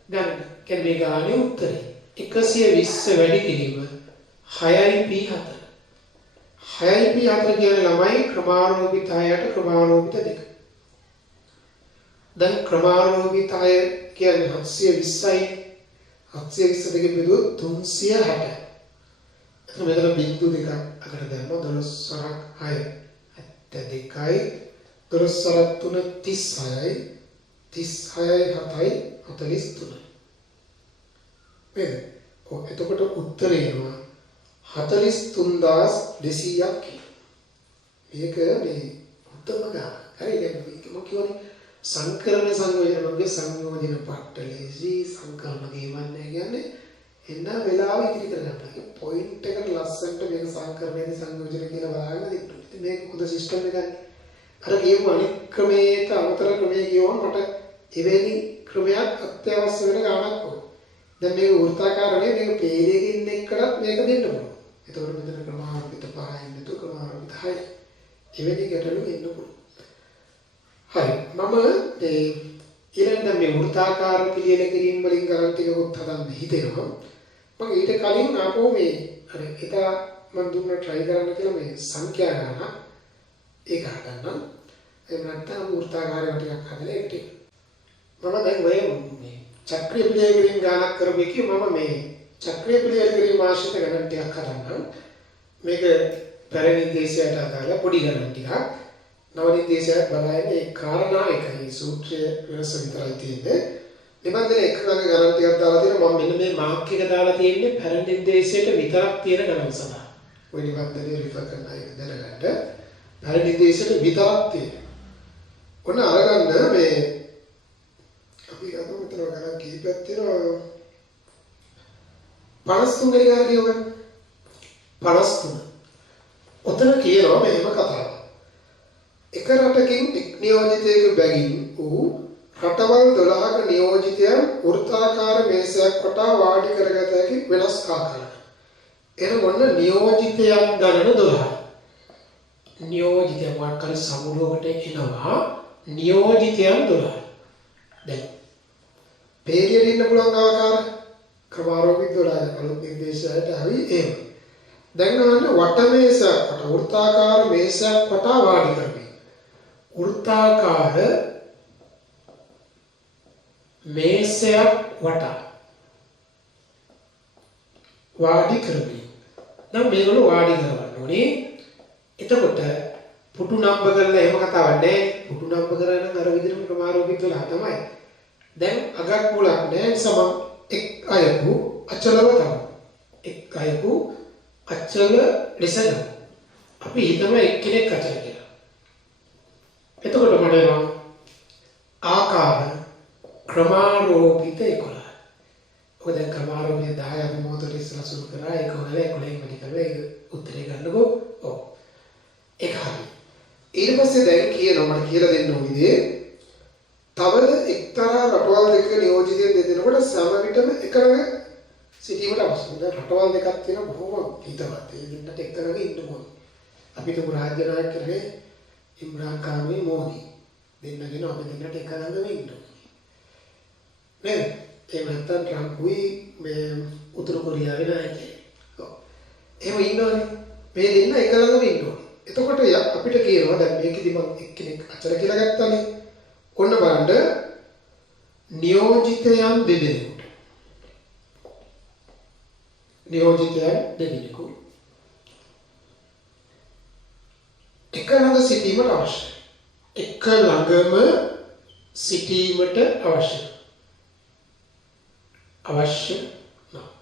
ගන්න. කියන්නේ ගානේ උත්තරේ 120 වැඩි කිරීම 6/4. 6/4 කියන ළමයි ක්‍රමාරෝපිත 6ට ක්‍රමාරෝපිත 2. දැන් ක්‍රමාරෝපිත 6 කියන්නේ 720යි. 720 දෙකෙන් බෙදුවොත් 360. එතන මෙතන බිංදු දෙකක් අකට දැම්මොත් 12 වරක් 6. 72යි 12 වරක් 3 36යි. 36යි 7යි 43. නේද? ඔව් එතකොට උත්තරේ එනවා 43200ක් කියලා. මේක මේ උත්තම ගාන. හරි දැන් මම කියවනේ සංකරණ සංයෝජනගේ සංයෝජන පට්ටලේසි සංකරණ ගේවන්නේ කියන්නේ එන්න වෙලාව ඉතිරි කරගන්න. ඒ පොයින්ට් එකට ලස්සනට මේක සංකරණයේ සංයෝජන කියලා බලන්න දෙන්න. ඉතින් මේක හොඳ සිස්ටම් එකක්. අර කියපු අනිත් ක්‍රමයට අමතර ක්‍රමයේ කියවම මට එවැනි ක්‍රමයක් අත්‍යවශ්‍ය වෙන ගානක් ඕන. දැන් මේක වෘත්තාකාරනේ මේක පේලියකින් එක්කටත් මේක දෙන්න පුළුවන්. එතකොට මෙතන ක්‍රමාරෝපිත 5යි නේද ක්‍රමාරෝපිත 6යි. එවැනි ගැටලු එන්න පුළුවන්. හරි. මම ඊළඟට මේ වෘත්තාකාර පිළියෙල කිරීම වලින් කරන් ටිකකුත් හදන්න හිතෙනවා. මම ඊට කලින් ආපහු මේ අර එක මම දුන්න try කරන්න කියලා මේ සංඛ්‍යා ගණන ඒක හදන්න. එහෙම නැත්නම් වෘත්තාකාරය ටිකක් හදලා ඒකට මම දැන් ඔය මේ චක්‍රීය පිළියෙල කිරීම ගණනක් කරපු එකේ මම මේ චක්‍රීය පිළියෙල කිරීම ආශ්‍රිත ගණන් ටිකක් හදන්න. මේක පැරණි දේශයට අදාළ පොඩි ගණන් ටිකක්. නව නිර්දේශයක් බලන්නේ ඒ කාරණා එකයි සූත්‍රය වෙනස විතරයි තියෙන්නේ. නිබන්ධන එක ගණන් ටිකක් දාලා තියෙනවා. මම මෙන්න මේ මාක් එක දාලා තියෙන්නේ පැරණි නිර්දේශයට විතරක් තියෙන ගණන් සඳහා. ඔය නිබන්ධනය රිෆර් කරන අය දැනගන්න. පැරණි නිර්දේශයට විතරක් තියෙනවා. ඔන්න අරගන්න මේ අපි ගමු මෙතන ගණන් කීපයක් තියෙනවා. 53 වෙනි ගණන් කියවන්න. 53. ඔතන කියනවා මෙහෙම කතාවක්. එක රටකින් එක් නියෝජිතයෙකු බැගින් වූ රටවල් 12ක නියෝජිතයන් වෘත්තාකාර මේසයක් කොටා වාඩි කරගත හැකි වෙනස් ආකාරයක්. එන මොන නියෝජිතයන් ගණන 12. නියෝජිතයන් වාක්කල සමුලුවකට එනවා නියෝජිතයන් 12. දැන් පේරියට ඉන්න පුළුවන් ආකාර ක්‍රමාරෝපිත 12 අලුත් නිර්දේශයට හරි එහෙම. දැන් ගන්න වටමේසයක් කොට වෘත්තාකාර මේසයක් කොටා වාඩි කරගන්න. වෘත්තාකාර මේසයක් වටා වාඩි කරගන්න. දැන් මේගොල්ලෝ වාඩි කරවන්න ඕනේ. එතකොට පුටු නම්බ කරලා එහෙම කතාවක් නැහැ. පුටු නම්බ කරගෙන අර විදිහටම ක්‍රමාරෝපිත වෙලා තමයි. දැන් අගක් මුලක් නැහැ. සම එක් අයකු අචලව තමයි. එක් අයකු අචල ලෙසද අපි හිතමු එක්කෙනෙක් අචල කියලා. එතකොට මොකද වෙනවා? ආකාර ක්‍රමාරෝපිත 11. ඔය දැන් ක්‍රමාරෝපිත 10 අපි මොහොතට ඉස්සලා සුරු කරා. ඒක හොයලා 11න් වැඩි කරලා ඒක උත්තරේ ගන්නකො. ඔව්. ඒක හරි. ඊට පස්සේ දැන් කියනවා මම කියලා දෙන්න ඕනේ තවද එක්තරා රටවල් දෙක නියෝජිතයන් දෙදෙනෙකුට සම විටම එකරක සිටීමට අවශ්‍යයි. දැන් රටවල් දෙකක් තියෙන බොහොම හිතවත්. ඒ දෙන්නට එකරක ඉන්න ඕනේ. අපිට රාජ්‍ය නායක කරේ ඉම්රාන් ඛාන් මේ මෝදි. දෙන්නගෙන අපි දෙන්නට එකරකම ඉන්න ඕනේ. නේද? ඒ නැත්තම් ට්‍රම්ප්ුයි මේ උතුරු කොරියාවේ නායකයෙක්. ඔව්. එහෙම ඉන්නවනේ. මේ දෙන්න එකලඟම ඉන්න ඕනේ. එතකොට අපිට කියනවා දැන් මේකෙදි මම එක්කෙනෙක් අචල කියලා ගත්තානේ. ඔන්න බලන්න නියෝජිතයන් දෙදෙනෙකුට. නියෝජිතයන් දෙදෙනෙකු එක ළඟ සිටීමට අවශ්‍යයි. එක ළඟම සිටීමට අවශ්‍යයි. අවශ්‍ය නැහැ.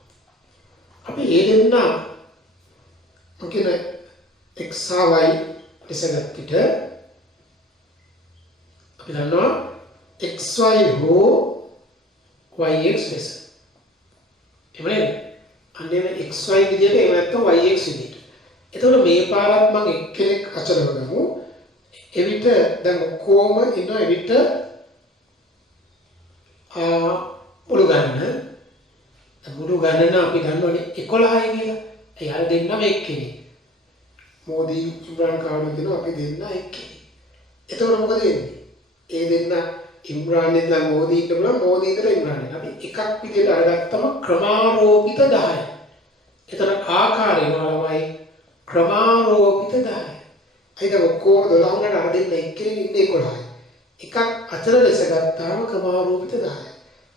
අපි ඒ දෙන්න මොකද x y ලෙසගත් විට අපි දන්නවා xy හෝ yx ලෙස. එමනේ අන්නේ xy විදිහට එහෙම නැත්නම් yx විදිහට. එතකොට මේ පාරත් මම එක්කෙනෙක් අචලව ගමු. එවිට දැන් කොහොම ඉන්න එවිට මුළු ගණන අපි ගන්නෝනේ 11යි කියලා. ඒ අර දෙන්නම එක්කෙනෙක්. මෝදි ඉම්රාන් ඛාන් කියන අපි දෙන්න එක්කෙනෙක්. එතකොට මොකද වෙන්නේ? ඒ දෙන්න ඉම්රාන් ඉඳලා මෝදි ඉන්න බලන්න මෝදි ඉඳලා ඉම්රාන්. අපි එකක් විදිහට අරගත්තම ක්‍රමාරෝපිත 10යි. එතන ආකාරය වලමයි ක්‍රමාරෝපිත 10යි. ඒක ඔක්කොම 12කට අර දෙන්න එක්කෙනෙක් ඉන්නේ 11යි. එකක් අතර ලෙස ගත්තාම ක්‍රමාරෝපිත 10යි.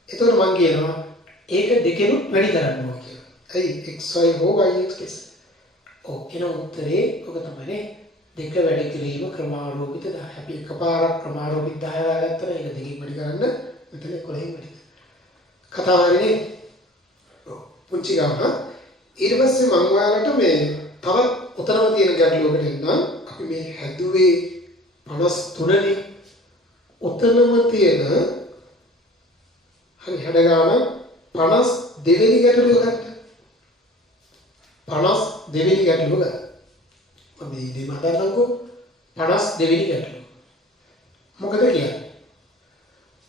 එතකොට මම කියනවා ඒක දෙකෙනුත් වැඩි කරන්න ඕන කියලා. ඇයි xy හෝ yx ලෙස. ඔක්කින උත්තරේ ඔක තමයි දෙක වැඩි කිරීම ක්‍රමාරෝපිත 10. අපි එකපාරක් ක්‍රමාරෝපිත 10 දාගත්තා ඒක දෙකකින් වැඩි කරන්න මෙතන 11න් වැඩි. කතාව හරිනේ. ඔව් පුංචි ගාම ඊට පස්සේ මම ඔයාලට මේ තවත් උතරම තියෙන ගැටලුවකට එන්නම්. අපි මේ හැදුවේ 53 නේ. උතරම තියෙන හරි හැඩ ගාන 52 වෙනි ගැටලුව ගත්තා. 52 වෙනි ගැටලුව ගත්තා. මම මේ ඉතින් මතන්නකෝ 52 වෙනි ගැටලුව. මොකද කියන්නේ?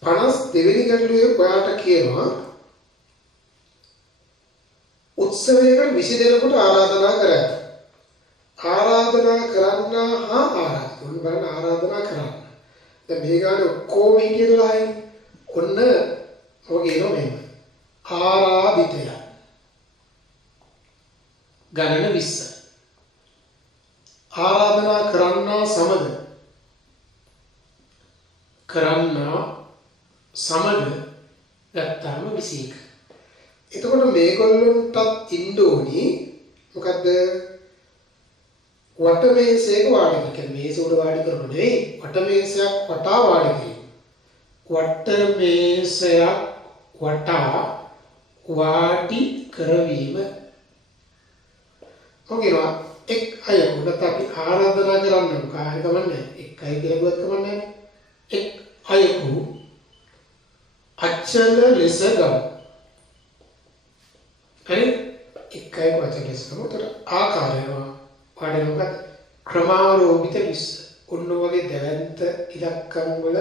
52 වෙනි ගැටලුවේ ඔයාලට කියනවා උත්සවයකට 20 දෙනෙකුට ආරාධනා කරන්න. ආරාධනා කරන්න හා ආරාධනා බලන්න ආරාධනා කරන්න. දැන් මේ ගානේ ඔක්කොම හිටිය 12යි. ඔන්න ඔය කියනවා මෙහෙම. ආරාධිතය ගණන 20. ආරාධනා කරන්නා සමග ගත්තාම 21. එතකොට මේගොල්ලන්ටත් ඉන්න ඕනි මොකද්ද? වටමේසයක වාඩි කරගෙන මේස උඩ වාඩි කරනු නෙවෙයි වටමේසයක් වටා වාඩි කිරීම. වටමේසයක් වටා වාඩි කරවීම. ඔකේවා එක් අයෙකුට අපි ආරාධනා කරන්න කාර්ය කමන්නේ එක් අය කියලා ගුවත් කමන්නේ එක් අයෙකු අචල ලෙස ගම. හරි එක් අයෙකු අචල ලෙස ගම. උතර ආකාරයව වඩේ මොකද ක්‍රමාරෝපිත 20. ඔන්න වගේ දැවැන්ත ඉලක්කම් වල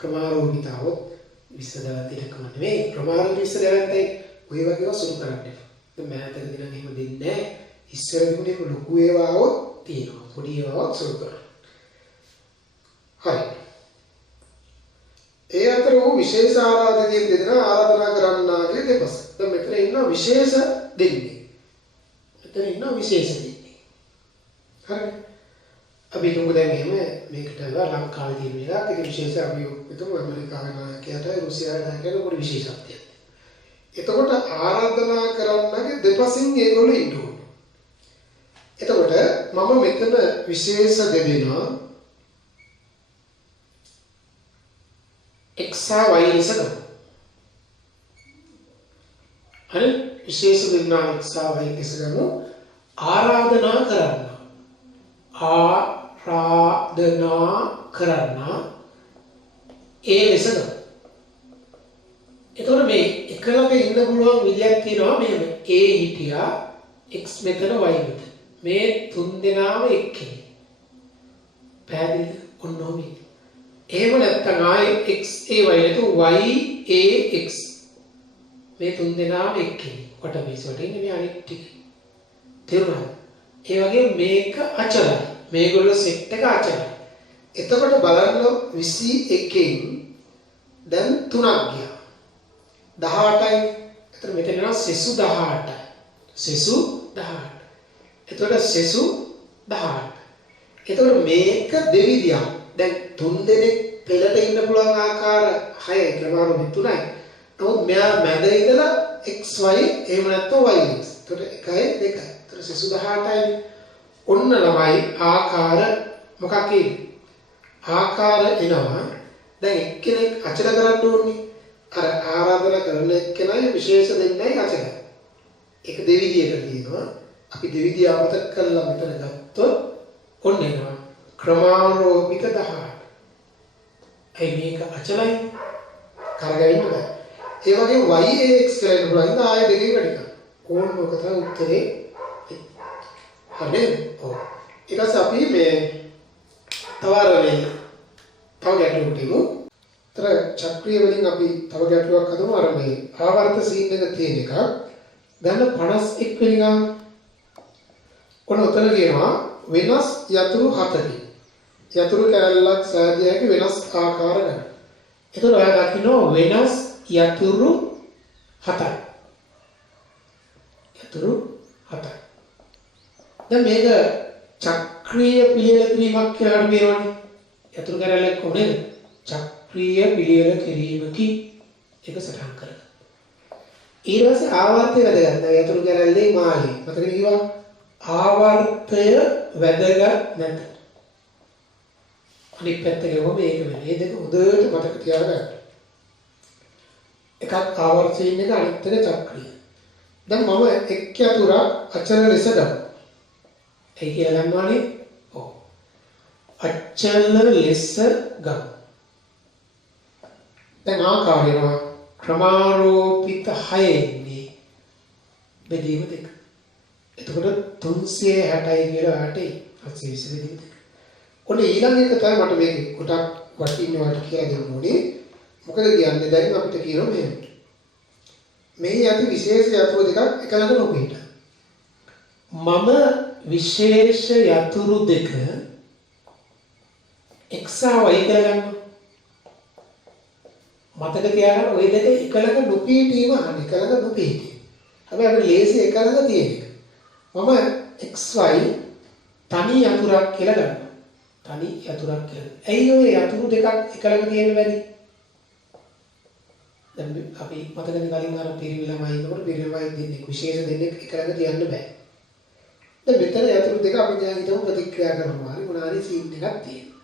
ක්‍රමාරෝපිතාවොත් 20 දවස් ඉලක්කම නෙවෙයි ක්‍රමාරෝපිත 20 දවස්යි ඔය වගේව සුරු කරන්න එපා. දැන් මෑතකදී නම් එහෙම දෙන්නේ නැහැ. ඉස්සර තිබුණේ ලොකු ඒවාවොත් තියෙනවා. පොඩි ඒවාවත් සුරු කරන්න. හරි. ඒ අතර වූ විශේෂ ආරාධකයෙක් දෙදෙනා ආරාධනා කරන්නාගේ දෙපස. දැන් මෙතන ඉන්න විශේෂ දෙන්නේ. මෙතන ඉන්න විශේෂ දෙන්නේ. හරි. අපි තුමු දැන් එහෙම මේකට ලංකාවේ තියෙන එකක්. ඒක විශේෂ අපි හිතමු ඇමරිකාවේ නායකයාට රුසියාවේ නායකයාට පොඩි විශේෂත්වයක්. එතකොට ආරාධනා කරන්නගේ දෙපසින් ඒගොල්ලෝ ඉන්න ඕනේ. එතකොට මම මෙතන විශේෂ දෙදෙනා x y ලෙස ගමු. හරි විශේෂ දෙදෙනා x y ලෙස ගමු. ආරාධනා කරන්න. ආරාධනා කරන්න ඒ ලෙස ගමු. එතකොට මේ එකලක ඉන්න පුළුවන් විදියක් තියෙනවා මෙහෙම a හිටියා x මෙතන y මෙතන මේ තුන් දෙනාම එක්කේ පැහැදිලිද ඔන්නෝම එහෙම නැත්නම් ආයේ x a y එතකොට y a x මේ තුන් දෙනාම එක්කේ කොට මේස වලට ඉන්නේ මේ අනිත් ටික තේරුණාද ඒ වගේ මේක අචලයි මේගොල්ලෝ සෙට් එක අචලයි එතකොට බලන්න 21 න් දැන් 3ක් ගියා 18යි. එතන මෙතන යනවා සෙසු 18යි. සෙසු 18. එතකොට සෙසු 18. එතකොට මේක දෙවිදියක්. දැන් තුන් දෙනෙක් පෙළට ඉන්න පුළුවන් ආකාර 6යි ක්‍රමානුව 3යි. නමුත් මෙයා මැද ඉඳලා xy එහෙම නැත්නම් y. එතකොට 1යි 2යි. එතකොට සෙසු 18යි. ඔන්න ළමයි ආකාර මොකක් කියන්නේ? ආකාර එනවා. දැන් එක්කෙනෙක් අචල කරන්න ඕනේ. අර ආරාධනා කරන එක්කෙනයි විශේෂ දෙන්නයි අචලයි. ඒක දෙවිදියකට තියෙනවා. අපි දෙවිදිය අමතක කරලා මෙතන ගත්තොත් ඔන්න එනවා ක්‍රමාරෝපිත 18. ඒ මේක අචලයි කරගන්න බෑ. ඒ වගේ y ax කියලා ඉන්න පුළුවන්. ආයෙ දෙකේ වැඩි කරා. ඕන මොකද උත්තරේ හරිද? ඔව්. ඊට පස්සේ අපි මේ තව ගැටලුවක් තියමු. තර චක්‍රීය වලින් අපි තව ගැටලුවක් හදමු අර මේ ආවර්ත සීන් එක තියෙන එකක් ගන්න 51 වෙනි ගාන ඔන්න උතන කියනවා වෙනස් යතුරු 7කින් යතුරු කැරල්ලක් සෑදිය හැකි වෙනස් ආකාර ගන්න. එතකොට ඔයා දකින්න වෙනස් යතුරු 7යි. යතුරු 7යි. දැන් මේක චක්‍රීය පිළියෙල කිරීමක් කියලා අපි කියනවානේ. යතුරු කැරල්ලක් කොහොමද? චක්‍රීය පිළියෙල කිරීමකින් එක සටහන් කරගන්න. ඊට පස්සේ ආවර්තය වැදගත්. යතුරු කැරල්ලේ මාළේ. මතකද කිව්වා? ආවර්තය වැදගත් නැත. අනිත් පැත්තේ ගියොම මේක වෙන්නේ. මේ දෙක හොඳට මතක තියාගන්න. එකක් ආවර්තයෙන් එක අනිත් එක චක්‍රීය. දැන් මම එක් යතුරක් අචල ලෙස ගන්නවා. ඒ කියලා ගන්නවානේ. ඔව්. අචල ලෙස ගන්න. දැන් ආකාරයම ක්‍රමාරෝපිත 6 ඉන්නේ බෙදීම දෙක. එතකොට 360යි කියලා ආටේ 820 බෙදීම දෙක. ඔන්න ඊළඟ එක තමයි මට මේක කොටක් වටින්නවට කියලා දෙන්න ඕනේ. මොකද කියන්නේ දැන් අපිට කියනවා මෙහෙම. මේ යටි විශේෂ යතුරු දෙකක් එක ළඟ නොපිට. මම විශේෂ යතුරු දෙක x y කියලා ගන්නවා. මතක තියාගන්න ওই දෙක එකලක නොපීටීම අහන්න එකලක නොපීටීම. හැබැයි අපේ ලේසි එකලක තියෙන එක. මම xy තනි යතුරක් කියලා ගන්නවා. තනි යතුරක් කියලා. ඇයි ඔය යතුරු දෙකක් එකලක තියෙන්න බැරි? දැන් අපි මතකද කලින් අර පිරිමිලමයි ඉන්නකොට පිරිමිලමයි දෙන්නේ විශේෂ දෙන්නේ එකලක තියන්න බෑ. දැන් මෙතන යතුරු දෙක අපි දැන් හිතමු ප්‍රතික්‍රියා කරනවා. හරි මොනාරි සීන් එකක් තියෙනවා.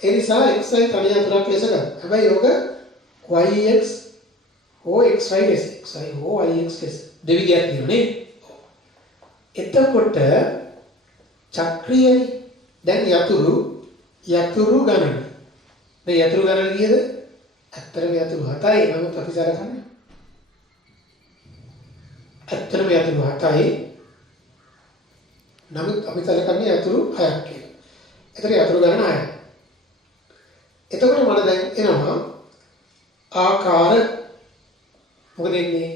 ඒ නිසා xy තනි යතුරක් ලෙස ගන්න. හැබැයි යෝග yx හෝ xy ලෙස xy හෝ yx ලෙස දෙවිදියක් තියෙනවා නේ. එතකොට චක්‍රීයයි දැන් යතුරු ගණන. මේ යතුරු ගණන කීයද? ඇත්තටම යතුරු 7යි නමුත් අපි සලකන්නේ. ඇත්තටම යතුරු 7යි නමුත් අපි සලකන්නේ යතුරු 6ක් කියලා. ඒතර යතුරු ගණන 6යි. එතකොට මට දැන් එනවා ආකාර මොකද එන්නේ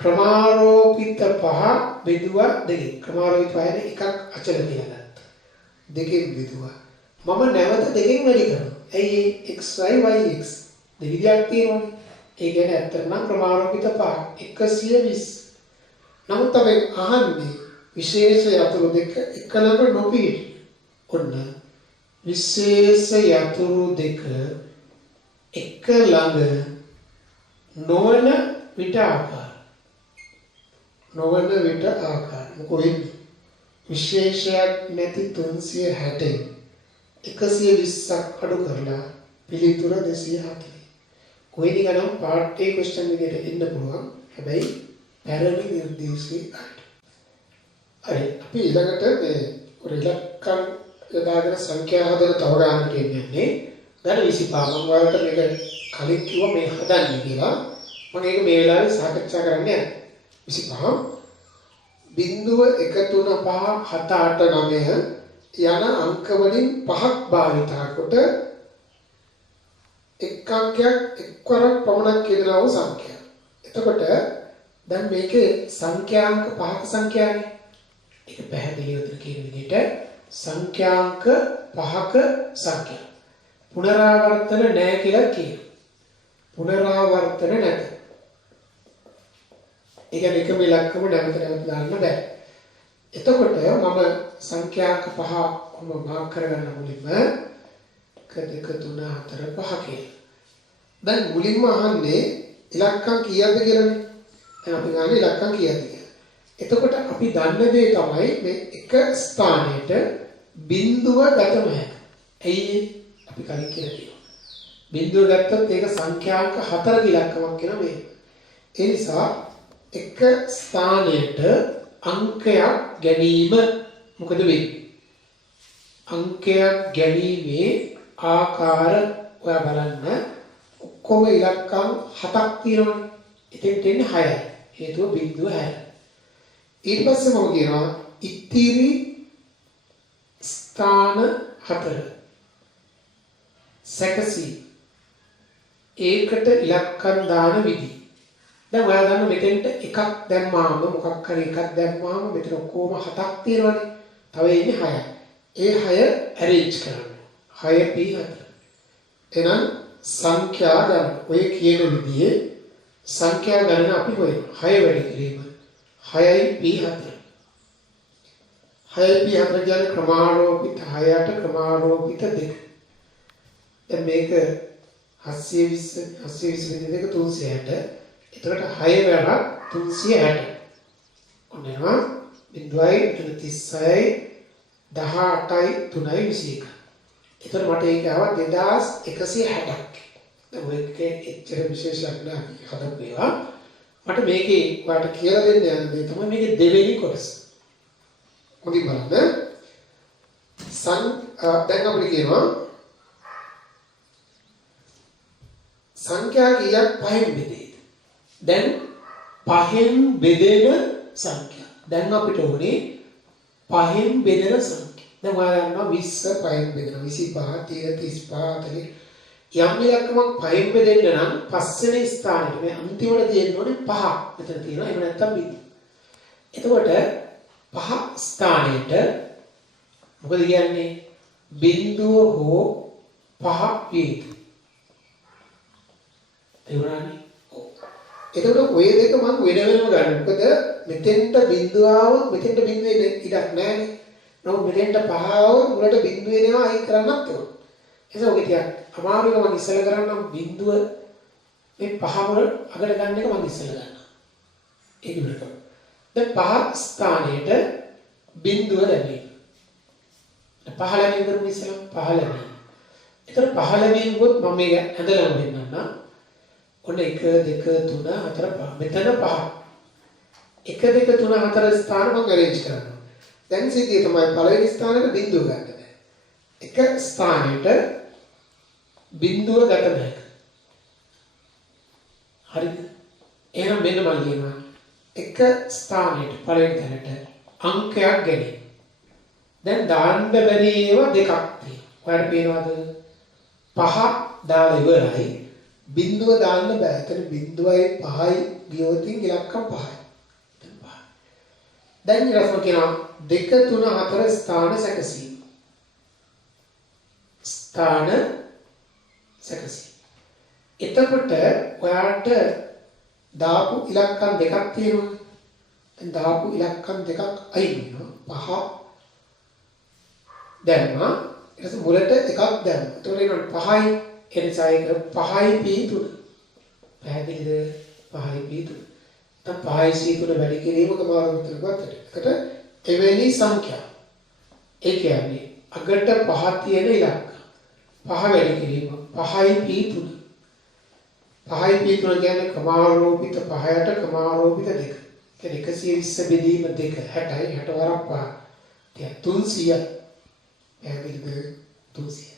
ක්‍රමාරෝපිත පහ බෙදුවා දෙකෙන්. ක්‍රමාරෝපිත පහනේ එකක් අචල තියලා ගත්තා. දෙකෙන් බෙදුවා. මම නැවත දෙකෙන් වැඩි කරනවා. ඇයි xy yx දෙවිදියක් තියෙනවනේ. ඒ කියන්නේ ඇත්තටම ක්‍රමාරෝපිත පහ 120. නමුත් අපි අහන්නේ විශේෂ යතුරු දෙක එක ළඟ නොපිහිටි. ඔන්න විශේෂ යතුරු දෙක එක ළඟ නොවන විට ආකාර. නොවන විට ආකාර. මොකෝ වෙන්නේ? විශේෂයක් නැති 360 120ක් අඩු කරලා පිළිතුර 240. කොයිද ගනම් පාර්ට් A ක්වෙස්චන් එකකට එන්න පුළුවන්. හැබැයි පැරණි නිර්දේශී අයට. හරි අපි ඊළඟට මේ ඉලක්කම් යොදාගෙන සංඛ්‍යා හදන තව ගානකට එන්නේ. දැන් 25 මම ඔයාලට මේක කලින් කිව්වා මේ හදන්නේ කියලා. මම ඒක මේ වෙලාවේ සාකච්ඡා කරන්න යනවා. 25 බිංදුව 1 3 5 7 8 9 යන අංක වලින් පහක් භාවිතා කොට එක් අංකයක් එක්වරක් පමණක් කියනවා වූ සංඛ්‍යා. එතකොට දැන් මේකේ සංඛ්‍යාංක පහක සංඛ්‍යානේ. ඒක පැහැදිලිව උතර කියන විදිහට සංඛ්‍යාංක පහක සංඛ්‍යා. පුනරාවර්තන නැහැ කියලා කියනවා. පුනරාවර්තන නැත. ඒ කියන්නේ එකම ඉලක්කම නැවත දාන්න බෑ. එතකොට මම සංඛ්‍යාංක පහ මාක් කරගන්න මුලින්ම 1 2 3 4 5 කියලා. දැන් මුලින්ම අහන්නේ ඉලක්කම් කීයද කියලානේ. දැන් අපි ගන්න ඉලක්කම් කීයද කියලා. එතකොට අපි දන්න දේ තමයි මේ එක ස්ථානයේට බිංදුව ගත නොහැක. ඇයි අපි කලින් කියලා තියෙනවා. බිංදුව ගත්තොත් ඒක සංඛ්‍යාංක 4ක ඉලක්කමක් කියලා මේ. ඒ නිසා එක ස්ථානයකට අංකයක් ගැනීම මොකද වෙන්නේ? අංකයක් ගැනීමේ ආකාර ඔයා බලන්න ඔක්කොම ඉලක්කම් 7ක් තියෙනවනේ. ඉතින් දෙන්නේ 6යි. හේතුව බිංදුව 6. ඊට පස්සේ මම කියනවා ඉතිරි ස්ථාන 4 සැකසී ඒකට ඉලක්කම් දාන විදි. දැන් ඔයා ගන්න මෙතෙන්ට එකක් දැම්මාම මොකක් හරි එකක් දැම්මාම මෙතන ඔක්කොම 7ක් තියෙනවනේ. තව ඉන්නේ 6යි. ඒ 6 arrange කරන්න. 6p4. එහෙනම් සංඛ්‍යා ගන්න. ඔය කියන විදිහේ සංඛ්‍යා ගණන අපි හොයනවා. 6 වැඩි කිරීම 6p4. 6p4 කියන්නේ ක්‍රමාරෝපිත 6ට ක්‍රමාරෝපිත 2. දැන් මේක 720 360. එතකොට 6 වැඩ 360. ඔන්නවා බිඳුවයි 36යි 18යි 3යි 21. එතකොට මට ඒක ආවා 2160ක්. දැන් ඔයක එච්චර විශේෂයක් නෑ හදපේවා. මට මේකේ ඔයාලට කියලා දෙන්න යන දේ තමයි මේකේ දෙවෙනි කොටස. මොකද බලන්න දැන් අපිට කියනවා සංඛ්‍යා කීයක් පහෙන් බෙදේද? දැන් පහෙන් බෙදෙන සංඛ්‍යා. දැන් අපිට ඕනේ පහෙන් බෙදෙන සංඛ්‍යා. දැන් ඔයාලා දන්නවා 20 පහෙන් බෙදෙනවා 25 30 35 40 යම් ඉලක්කමක් පහෙන් බෙදෙන්න නම් පස්වෙනි ස්ථානෙට මේ අන්තිමට තියෙන්න ඕනේ 5. මෙතන තියෙනවා එහෙම නැත්නම් බිඳුව. එතකොට 5 ස්ථානෙට මොකද කියන්නේ? බිඳුව හෝ 5 වේද. එවරන්නේ. එතකොට ඔය දෙක මම වෙන වෙනම ගන්න. මොකද මෙතෙන්ට බිඳුව ආවොත් මෙතෙන්ට බිඳුවේ ඉඩක් නැහැ. නමුත් මෙතෙන්ට 5 ආවොත් මුලට බිඳුව එනවා අයින් කරන්නත් ඕන. එතකොට ඔක ටිකක් අමාරුයි. මම ඉස්සෙල්ලා කරන්නම් බිඳුව මේ 5 මුල අගට ගන්න එක මම ඉස්සෙල්ලා ගන්නවා. ඒක ඉවර කරමු. දැන් 5 ස්ථානයේට බිඳුව ලැබෙයි. 15 කරමු ඉස්සෙල්ලා 15. ඒතර 15 වුත් මම මේක ඇඳලා දෙන්නම්. ඔන්න 1 2 3 4 5. මෙතන 5. 1 2 3 4 ස්ථාන මම arrange කරනවා. දැන් සිද්ධිය තමයි පළවෙනි ස්ථානෙට බිඳුව ගන්න බෑ. එක ස්ථානෙට බිඳුව ගත බෑ. හරිද? එහෙනම් මෙන්න මම කියනවා එක ස්ථානෙට පළවෙනි තැනට අංකයක් ගැනීම. දැන් දාන්න බැරි ඒවා දෙකක් තියෙනවා. ඔයාලට පේනවද? 5 දාලා ඉවරයි. බිඳුව දාන්න බෑ. එතන බිඳුවයි 5යි ගියොත් ඉලක්කම් 5යි. දැන් ඊළඟට කියනවා 2 3 4 ස්ථාන සැකසීම. ස්ථාන සැකසීම. එතකොට ඔයාට දාපු ඉලක්කම් දෙකක් තියෙනවා. දැන් දාපු ඉලක්කම් දෙකක් අයින් වෙනවා. 5 දැම්මා. ඊට පස්සේ මුලට එකක් දැම්මා. එතකොට එනවා 5යි. ඒ නිසා ඒක 5යි p3. පැහැදිලිද? 5යි p3. දැන් 5යි c3 වැඩි කිරීමක මාර්ග විතර ගත්තට. ඒකට එවැනි සංඛ්‍යා. ඒ කියන්නේ අගට 5 තියෙන ඉලක්ක. 5 වැඩි කිරීම 5යි p3. 5යි p3 කියන්නේ ක්‍රමාරෝපිත 5ට ක්‍රමාරෝපිත 2. කියන්නේ 120 බෙදීම 2 60යි 60 වරක් 5. දැන් 300. පැහැදිලිද? 300.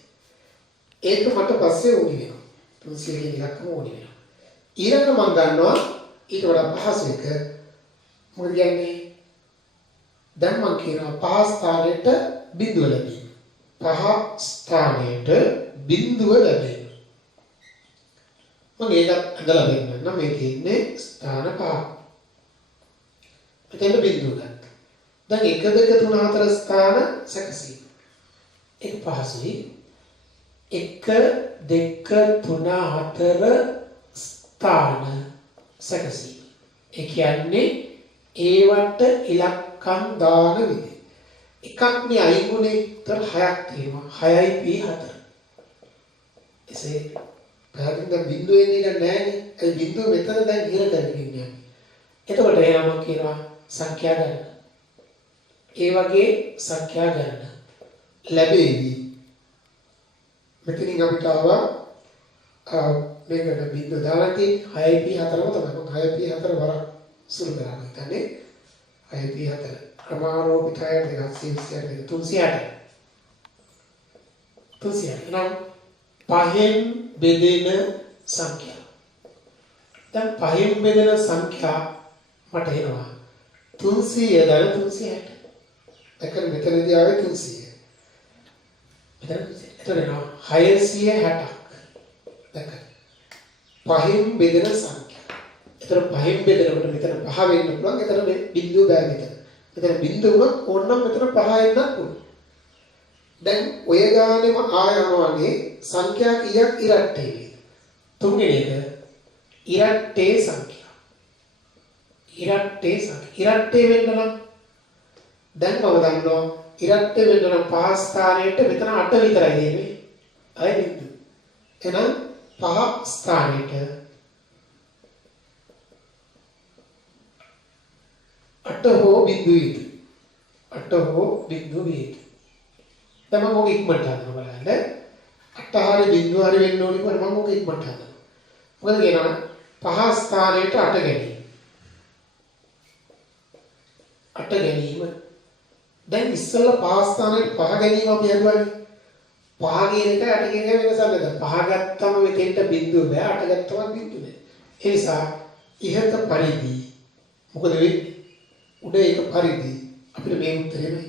ඒක මට පස්සේ ඕනි වෙනවා. 300 කියන ඉලක්කම ඕනි වෙනවා. ඊළඟට මම ගන්නවා ඊට වඩා පහසු එක. මොකද කියන්නේ? දැන් මම කියනවා 5 ස්ථානයට බිඳුව ලැබීම. 5 ස්ථානයට බිඳුව ලැබීම. මම ඒකත් අදලා දෙන්නම්. මේ තියෙන්නේ ස්ථාන 5. මෙතන බිඳුව ගන්න. දැන් 1 2 3 4 ස්ථාන සැකසීම. ඒක පහසුයි. 1 2 3 4 ස්ථාන සැකසීම. ඒ කියන්නේ ඒවට ඉලක්කම් දාන විදිහ. එකක් නේ අයිගුණේ තර 6ක් තියෙනවා. 6යි p4. එසේ පැහැදිලිද බිඳුව එන්නේ නැහැනේ. ඒ බිඳුව මෙතන දැන් ඉර කරගෙන ඉන්නේ. එතකොට එයාම කියනවා සංඛ්‍යා ගණන. ඒ වගේ සංඛ්‍යා ගණන ලැබෙවි. මෙතනින් අපිට ආවා මේකට බිඳුව දාලා තියෙන 6p4ම තමයි. 6p4 වරක් සුළු කරන්නේ. හිතන්නේ 6p4 ක්‍රමාරෝපිතය 220 360. 360 නම් පහෙන් බෙදෙන සංඛ්‍යා. දැන් පහෙන් බෙදෙන සංඛ්‍යා මට එනවා 300 දාන 360. දැන් මෙතනදී ආවේ 300. එතන 660ක්. දැන් පහෙන් බෙදෙන සංඛ්‍යා. එතන පහෙන් බෙදනකොට මෙතන 5 වෙන්න පුළුවන්. එතන මේ බිඳුව බෑ මෙතන. මෙතන බිඳුව වුණොත් ඕනනම් මෙතන 5 එන්නත් පුළුවන්. දැන් ඔය ගානෙම ආයනවනේ සංඛ්‍යා කීයක් ඉරට්ටේ වේද? තුන්වෙනි එක ඉරට්ටේ සංඛ්‍යා. ඉරට්ටේ සංඛ්‍යා. ඉරට්ටේ වෙන්න නම් දැන් මම දන්නවා ඉරට්ටේ වෙන්න නම් 5 ස්ථානයට මෙතන 8 විතරයි දෙන්නේ. අය බිඳුව. එහෙනම් 5 ස්ථානයට 8 හෝ බිඳුවේද 8 හෝ බිඳුවේද දැන් මම ඔක ඉක්මනට හදනවා බලන්න 8 හරි බිඳුව හරි වෙන්න ඕනේ කොහොමද මම ඔක ඉක්මනට හදනවා මොකද කියනවා 5 ස්ථානයට 8 ගැනීම 8 ගැනීම දැන් ඉස්සෙල්ලා 5 ස්ථානයට 5 ගැනීම අපි හදුවානේ 5 කියන එක 8 කියන එක වෙනසක් නේද 5 ගත්තම මෙතෙන්ට බිඳුව බෑ 8 ගත්තම බිඳුව බෑ ඒ නිසා ඉහත පරිදි මොකද වෙන්නේ උඩ එක පරිදි අපිට මේ උත්තරේ මේ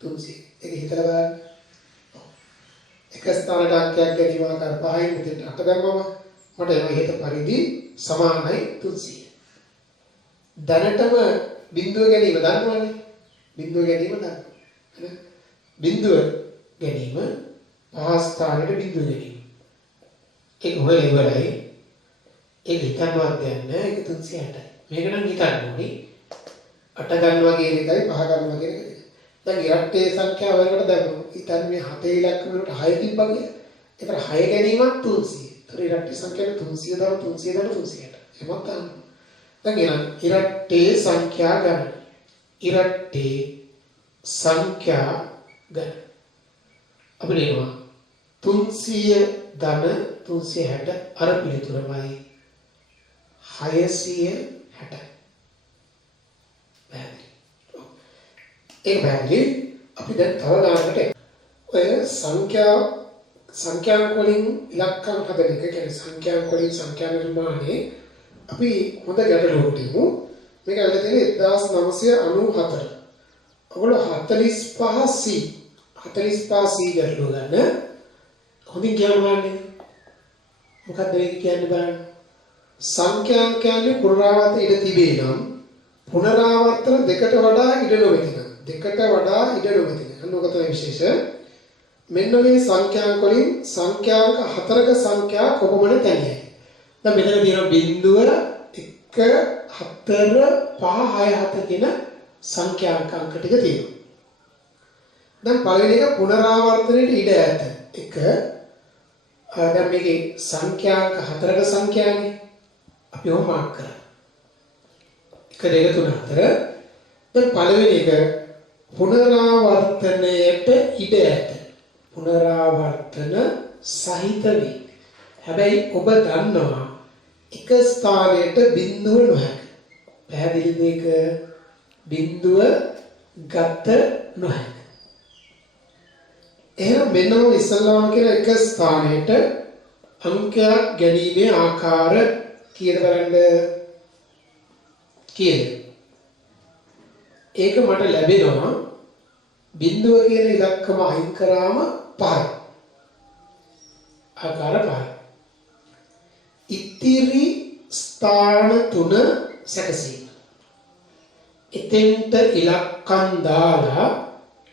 300 ඒක හිතලා බලන්න එක ස්ථානයක අංකයක් ගැනීම ආකාර 5යි මෙතෙන්ට 8 දැම්මම මට එන ඉහත පරිදි සමානයි 300 දැනටම බිඳුව ගැනීම දන්නවනේ බිඳුව ගැනීම දන්නවා බිඳුව ගැනීම පහ ස්ථානයේ බිඳුව ගැනීම ඒක හොයලා ඉවරයි ඒක හිතන්නවත් දෙන්නේ ඒක 360යි මේක නම් හිතන්න ඕනේ 8 ගන්නවා කියන එකයි 5 ගන්නවා කියන එකයි දැන් ඉරට්ටේ සංඛ්‍යාව වලකට දැම්මොත් හිතන්න මේ 7 ඉලක්ක වලට 6 තිබ්බා කියලා ඒතර 6 ගැනීමක් 300 ඒතර ඉරට්ටේ සංඛ්‍යාව 300 දාලා 360 එමත් ගන්න දැන් එහෙනම් ඉරට්ටේ සංඛ්‍යා ගන්න ඉරට්ටේ සංඛ්‍යා ගන්න අපිට එනවා 300 ධන 360 අර පිළිතුරමයි 660 ඒක බැලුවේ අපි දැන් තව ගානකට ඔය සංඛ්‍යාංක වලින් ඉලක්කම් හදන එක කියන්නේ සංඛ්‍යාංක වලින් සංඛ්‍යා නිර්මාණයේ අපි හොඳ ගැටලුවකට යමු මේක ඇවිල්ලා තියෙන්නේ 1994 ඔයගොල්ලෝ 45C ගැටලුව ගන්න හොඳින් කියන්න බලන්න මොකක්ද මේක කියන්නේ බලන්න. සංඛ්‍යාංක කියන්නේ පුනරාවර්තන ඉඩ තිබේ නම් පුනරාවර්තන දෙකට වඩා ඉඩ නොමැති නම් දෙකට වඩා ඉඩ නොමැති නම් අන්න ඔක තමයි විශේෂ. මෙන්න මේ සංඛ්‍යාංක වලින් සංඛ්‍යාංක 4ක සංඛ්‍යා කොපමණ තැනියයි. දැන් මෙතන තියෙනවා බිංදුව 1 4 5 6 7 කියන සංඛ්‍යාංක අංක ටික තියෙනවා. දැන් පළවෙනි එක පුනරාවර්තනයේ ඉඩ ඇත. 1 දැන් මේකේ සංඛ්‍යාංක 4ක සංඛ්‍යානේ අපි ඔහොම මාක් කරා. 1 2 3 4. දැන් පළවෙනි එක පුනරාවර්තනයට ඉඩ ඇත. පුනරාවර්තන සහිත වේ. හැබැයි ඔබ දන්නවා එක ස්ථානයට බිඳුව නොහැක. පැහැදිලි මේක බිඳුව ගත නොහැක. එහෙනම් මෙන්නම ඉස්සල්ලාම කියන එක ස්ථානයට අංකයක් ගැනීමේ ආකාර කීයද බලන්න. කීයද? ඒක මට ලැබෙනවා බිඳුව කියන ඉලක්කම අයින් කරාම 5යි. ආකාර 5යි. ඉතිරි ස්ථාන 3 සැකසීම. එතෙන්ට ඉලක්කම් දාලා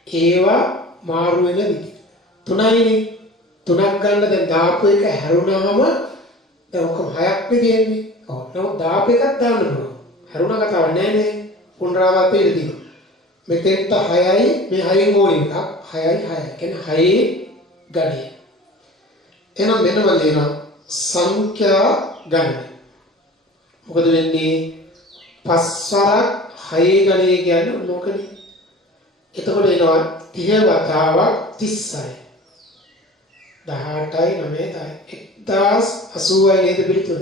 ඒවා මාරු වෙන විදිහ. 3යිනේ. 3ක් ගන්න දැන් දාපු එක හැරුණාම දැන් ඔක්කොම 6ක් නේ තියෙන්නේ. ඔව්. නමුත් දාපු එකක් දාන්න පුළුවන්. හැරුණා කතාවක් නෑ නේ. පුනරාවර්තනය ඉදදී. මෙතෙන්ට 6යි මේ 6න් ඕන එකක් 6යි 6යි. කියන්නේ 6 ගණය. එහෙනම් මෙන්න මම ලියනවා සංඛ්‍යා ගණය. මොකද වෙන්නේ? 5 වරක් 6 ගණය කියන්නේ මොකනේ? එතකොට එනවා 30 වතාවක් 36. 18යි 9යි 1080යි නේද පිළිතුර.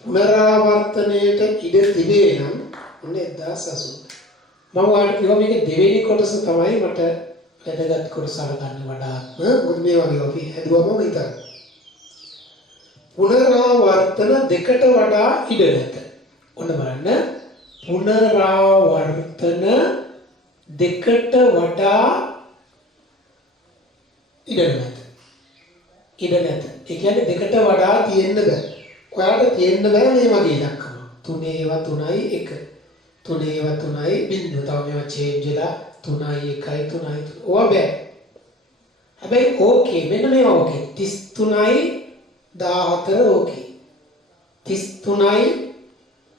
පුනරාවර්තනයේට ඉඩ තිබේ නම් ඔන්න 1080. මම ඔයාලට කිව්වා මේක දෙවෙනි කොටස තමයි මට වැදගත් කොටස අරගන්න වඩාත්ම. මොකද මේ වගේ අපි හැදුවම හිතන්න. පුනරාවර්තන දෙකට වඩා ඉඩ නැත. ඔන්න බලන්න. පුනරාවර්තන දෙකට වඩා ඉඩ නැත. ඉඩ නැත. ඒ කියන්නේ දෙකට වඩා තියෙන්න බෑ. ඔයාලට තියෙන්න බෑ මේ වගේ ඉලක්කම. 3 ඒවා 3යි 1. 3 ඒවා 3යි බිංදුව. තව මේවා චේන්ජ් වෙලා 3යි 1යි 3යි. ඕවා බෑ. හැබැයි ඕකේ මෙන්න මේවා ඕකේ. 33යි 14 ඕකේ. 33යි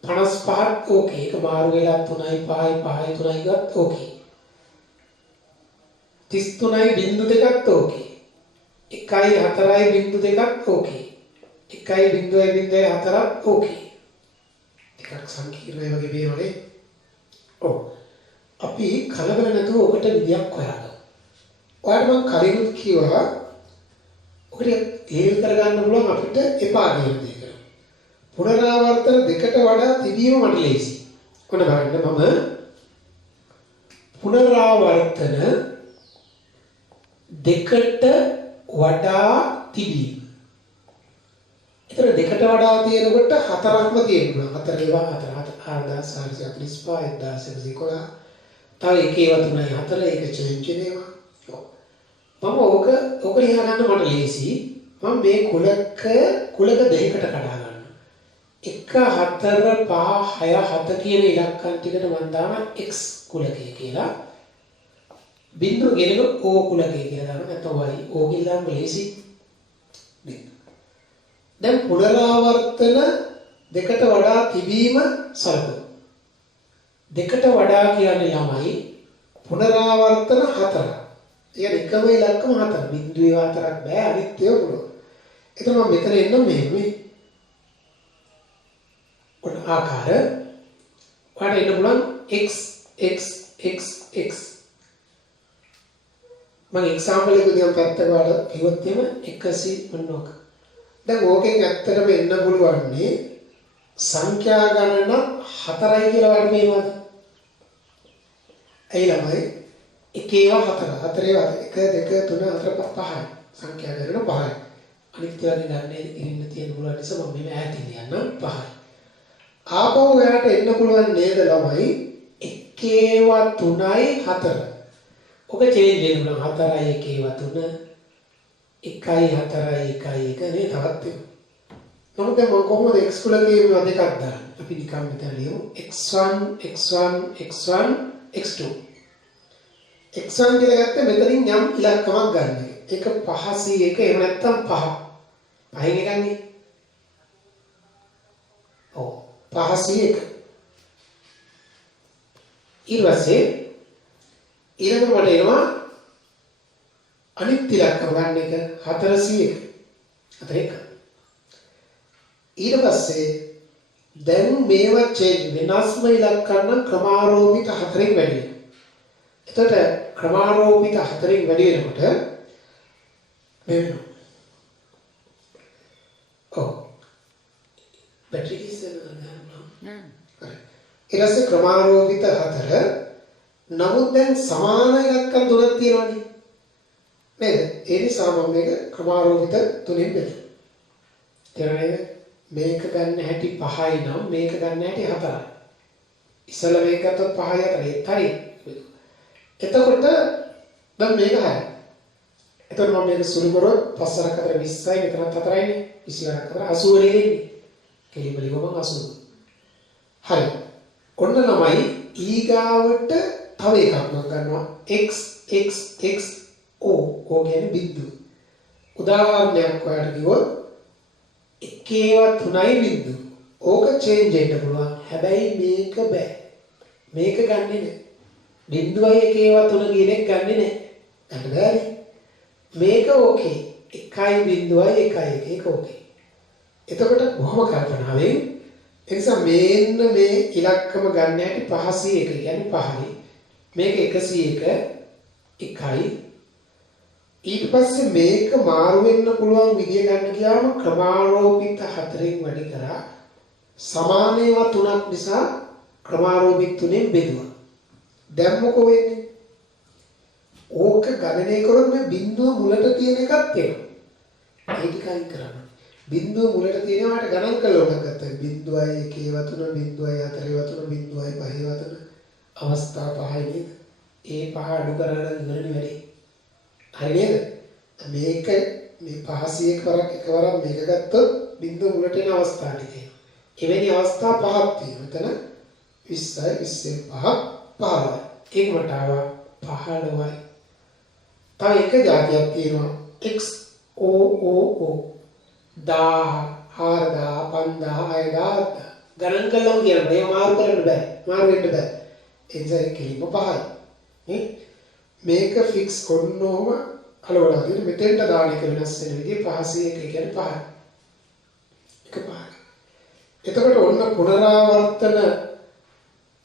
55ක් ඕකේ. ඒක මාරු වෙලා 3යි 5යි 5යි 3යි ගත් ඕකේ. 33යි බිංදු දෙකක් ඕකේ. 1යි 4යි බිංදු දෙකක් ඕකේ. 1යි බිංදුවයි බිංදුවයි 4ක් ඕකේ. ටිකක් සංකීර්ණයි වගේ වේවනේ. ඔව්. අපි කලබල නැතුව ඔකට විදියක් හොයාගමු. ඔයාලට මම කලින් කිව්වා ඔකට තේරුම් කරගන්න පුළුවන් අපිට එපා කියන දේ කරා. පුනරාවර්තන දෙකට වඩා තිබීම මට ලේසි. ඔන්න බලන්න මම පුනරාවර්තන දෙකට වඩා තිබීම. ඒතර දෙකට වඩා තියෙනකොට හතරක්ම තියෙනවා. 4 ඒවා 4445 1011 තව එක ඒවා 3යි 4 ඒක චේන්ජ් වෙනවා. මම ඕක ලියා ගන්න මට ලේසි. මම මේ කුලක දෙකකට කඩා ගන්නවා. 1 4 5 6 7 කියන ඉලක්කම් ටිකට මම දානවා x කුලකය කියලා. බිංදුව ගෙනක o කුලකය කියලා දානවා. නැත්නම් y o කියලා දාන්න ලේසි. දැන් පුනරාවර්තන දෙකට වඩා තිබීම සලකුණු. දෙකට වඩා කියන්නේ ළමයි පුනරාවර්තන 4. يعني එකම ඉලක්කම 4. බිංදුවේ 4ක් බෑ අනිත් ඒවා පුළුවන්. එතන මම මෙතන එන්න මේ ඔන්න ආකාර ඔයාලට එන්න පුළුවන් x x x x. මම එක්සැම්පල් එක දිහා පැත්තක වල කිව්වොත් එහෙම 100 මොනවාක. දැන් ඕකෙන් ඇත්තටම එන්න පුළුවන් මේ සංඛ්‍යා ගණන 4යි කියලා වඩ පේනවාද? ඇයි ළමයි? එකේවා 4 4 1 2 3 4 5යි. සංඛ්‍යා ගණන 5යි. අනිත් ඒවාගේ ගන්න ඉන්න තියෙන පුළුවන් නිසා මම මේ ඈතින් යන්න 5යි. ආපහු එයාට එන්න පුළුවන් නේද ළමයි? එකේවා 3යි 4. ඔක චේන්ජ් වෙන්න පුළුවන් 4යි එකේවා 3 1යි 4යි 1යි 1 නේ තවත් නමුත් දැන් මම කොහොමද x කුලකේ මේවා දෙකක් දාන්නේ? අපි නිකන් මෙතන ලියමු x1 x1 x1 x2. x1 කියලා ගත්තේ මෙතනින් යම් ඉලක්කමක් ගන්න එක. ඒක 5c1 එහෙම නැත්නම් 5. පහෙන් එකන්නේ. ඔව් 5c1. ඊට පස්සේ ඊළඟට මට එනවා අනිත් ඉලක්කම ගන්න එක 4c1. 4 ඊට පස්සේ දැන් මේවා චේන්ජ් වෙනස්ම ඉලක්කම් නම් ක්‍රමාරෝපිත 4න් වැඩි වෙනවා. එතකොට ක්‍රමාරෝපිත 4න් වැඩි වෙනකොට මේ වෙනවා. ඔව්. බැටරි ඉස්සෙල්ලා ඊට පස්සේ ක්‍රමාරෝපිත 4 නමුත් දැන් සමාන ඉලක්කම් තුනක් තියෙනවානේ. නේද? ඒ නිසා මම මේක ක්‍රමාරෝපිත 3ෙන් බෙදුවා. තේරුණාද? මේක ගන්න හැටි 5යි නම් මේක ගන්න හැටි 4යි. ඉස්සෙල්ලා මේක ගත්තොත් 5යි 4යි. හරි. එතකොට දැන් මේක හරි. එතකොට මම මේක සුළු කරොත් 5 4 20යි මෙතනත් 4යිනේ. 20 4 80 නෙන්නේ. කෙලිම ලිවම 80. හරි. ඔන්න ළමයි ඊගාවට තව එකක් මම ගන්නවා x x x o කියන්නේ බිඳුව. උදාහරණයක් ඔයාලට කිව්වොත් එකේව 3යි බිඳුව. ඕක චේන්ජ් වෙන්න පුළුවන්. හැබැයි මේක බෑ. මේක ගන්නෙ නෑ. බිඳුවයි එකේව 3 කියන එක ගන්නෙ නෑ. ගන්න බෑනේ. මේක ඕකේ. 1යි බිඳුවයි 1යි ඒක ඕකේ. එතකොට බොහොම කල්පනාවෙන් එනිසා මේන්න මේ ඉලක්කම ගන්න හැටි 5c1 කියන්නේ 5යි. මේක 101 1යි. ඊට පස්සේ මේක මාරු වෙන්න පුළුවන් විදිය ගන්න ගියාම ක්‍රමාරෝපිත 4න් වැඩි කරා සමාන ඒවා 3ක් නිසා ක්‍රමාරෝපිත 3ෙන් බෙදුවා. දැන් මොකෝ වෙන්නේ? ඕක ගණනය කරොත් මේ බිඳුව මුලට තියෙන එකක් එනවා. ඒක කයින් කරන්න. බිඳුව මුලට තියෙනවට ගණන් කළා උනක් ගත්තා. බිඳුවයි 1 වතුන බිඳුවයි 4 වතුන බිඳුවයි 5 වතුන අවස්ථා 5යි නේද? ඒ 5 අඩු කරලා ඉවරනේ වැඩි. හරි නේද? මේක මේ 501 වරක් එකවරක් මේක ගත්තොත් බිඳුව මුලට එන අවස්ථා ටික තියෙනවා. එවැනි අවස්ථා 5ක් තියෙනවා. එතන 20යි 20 5 15යි. ඒක මට ආවා 15යි. තව එක જાතියක් තියෙනවා x o o o 1000 4000 5000 6000 ගණන් කළාම කියනවා මේ මාරු කරන්න බෑ. මාරු වෙන්න බෑ. එනිසා කිලිම 5යි. නේ? මේක ෆික්ස් කරනෝම අලවලා දෙන්න මෙතෙන්ට දාන එක වෙනස් වෙන විදිහ 501 කියන්නේ 5යි. එක 5යි. එතකොට ඔන්න පුනරාවර්තන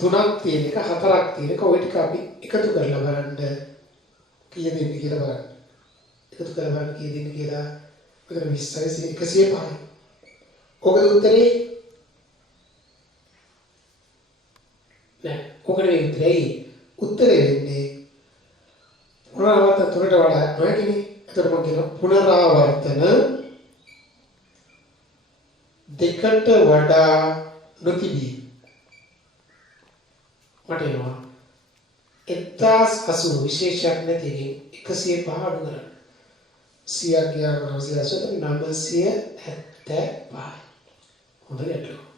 3ක් තියෙන එක 4ක් තියෙන එක ඔය ටික අපි එකතු කරලා බලන්න කීය දෙන්නේ කියලා බලන්න. එකතු කරලා බලන්න කීය දෙන්නේ කියලා මෙතන 20යි 105යි. ඔකද උත්තරේ? නෑ. ඔක නෙවෙයි උත්තරේ. උත්තරේ වෙන්නේ පුනරාවර්තන 3ට වඩා නොහැකිනේ. එතකොට මම කියනවා පුනරාවර්තන 2ට වඩා නොතිබී. මට එනවා 1080 විශේෂයක් නැති එකෙන් 105 අඩු කරන්න. 100 975 හොඳ ගැටලුව.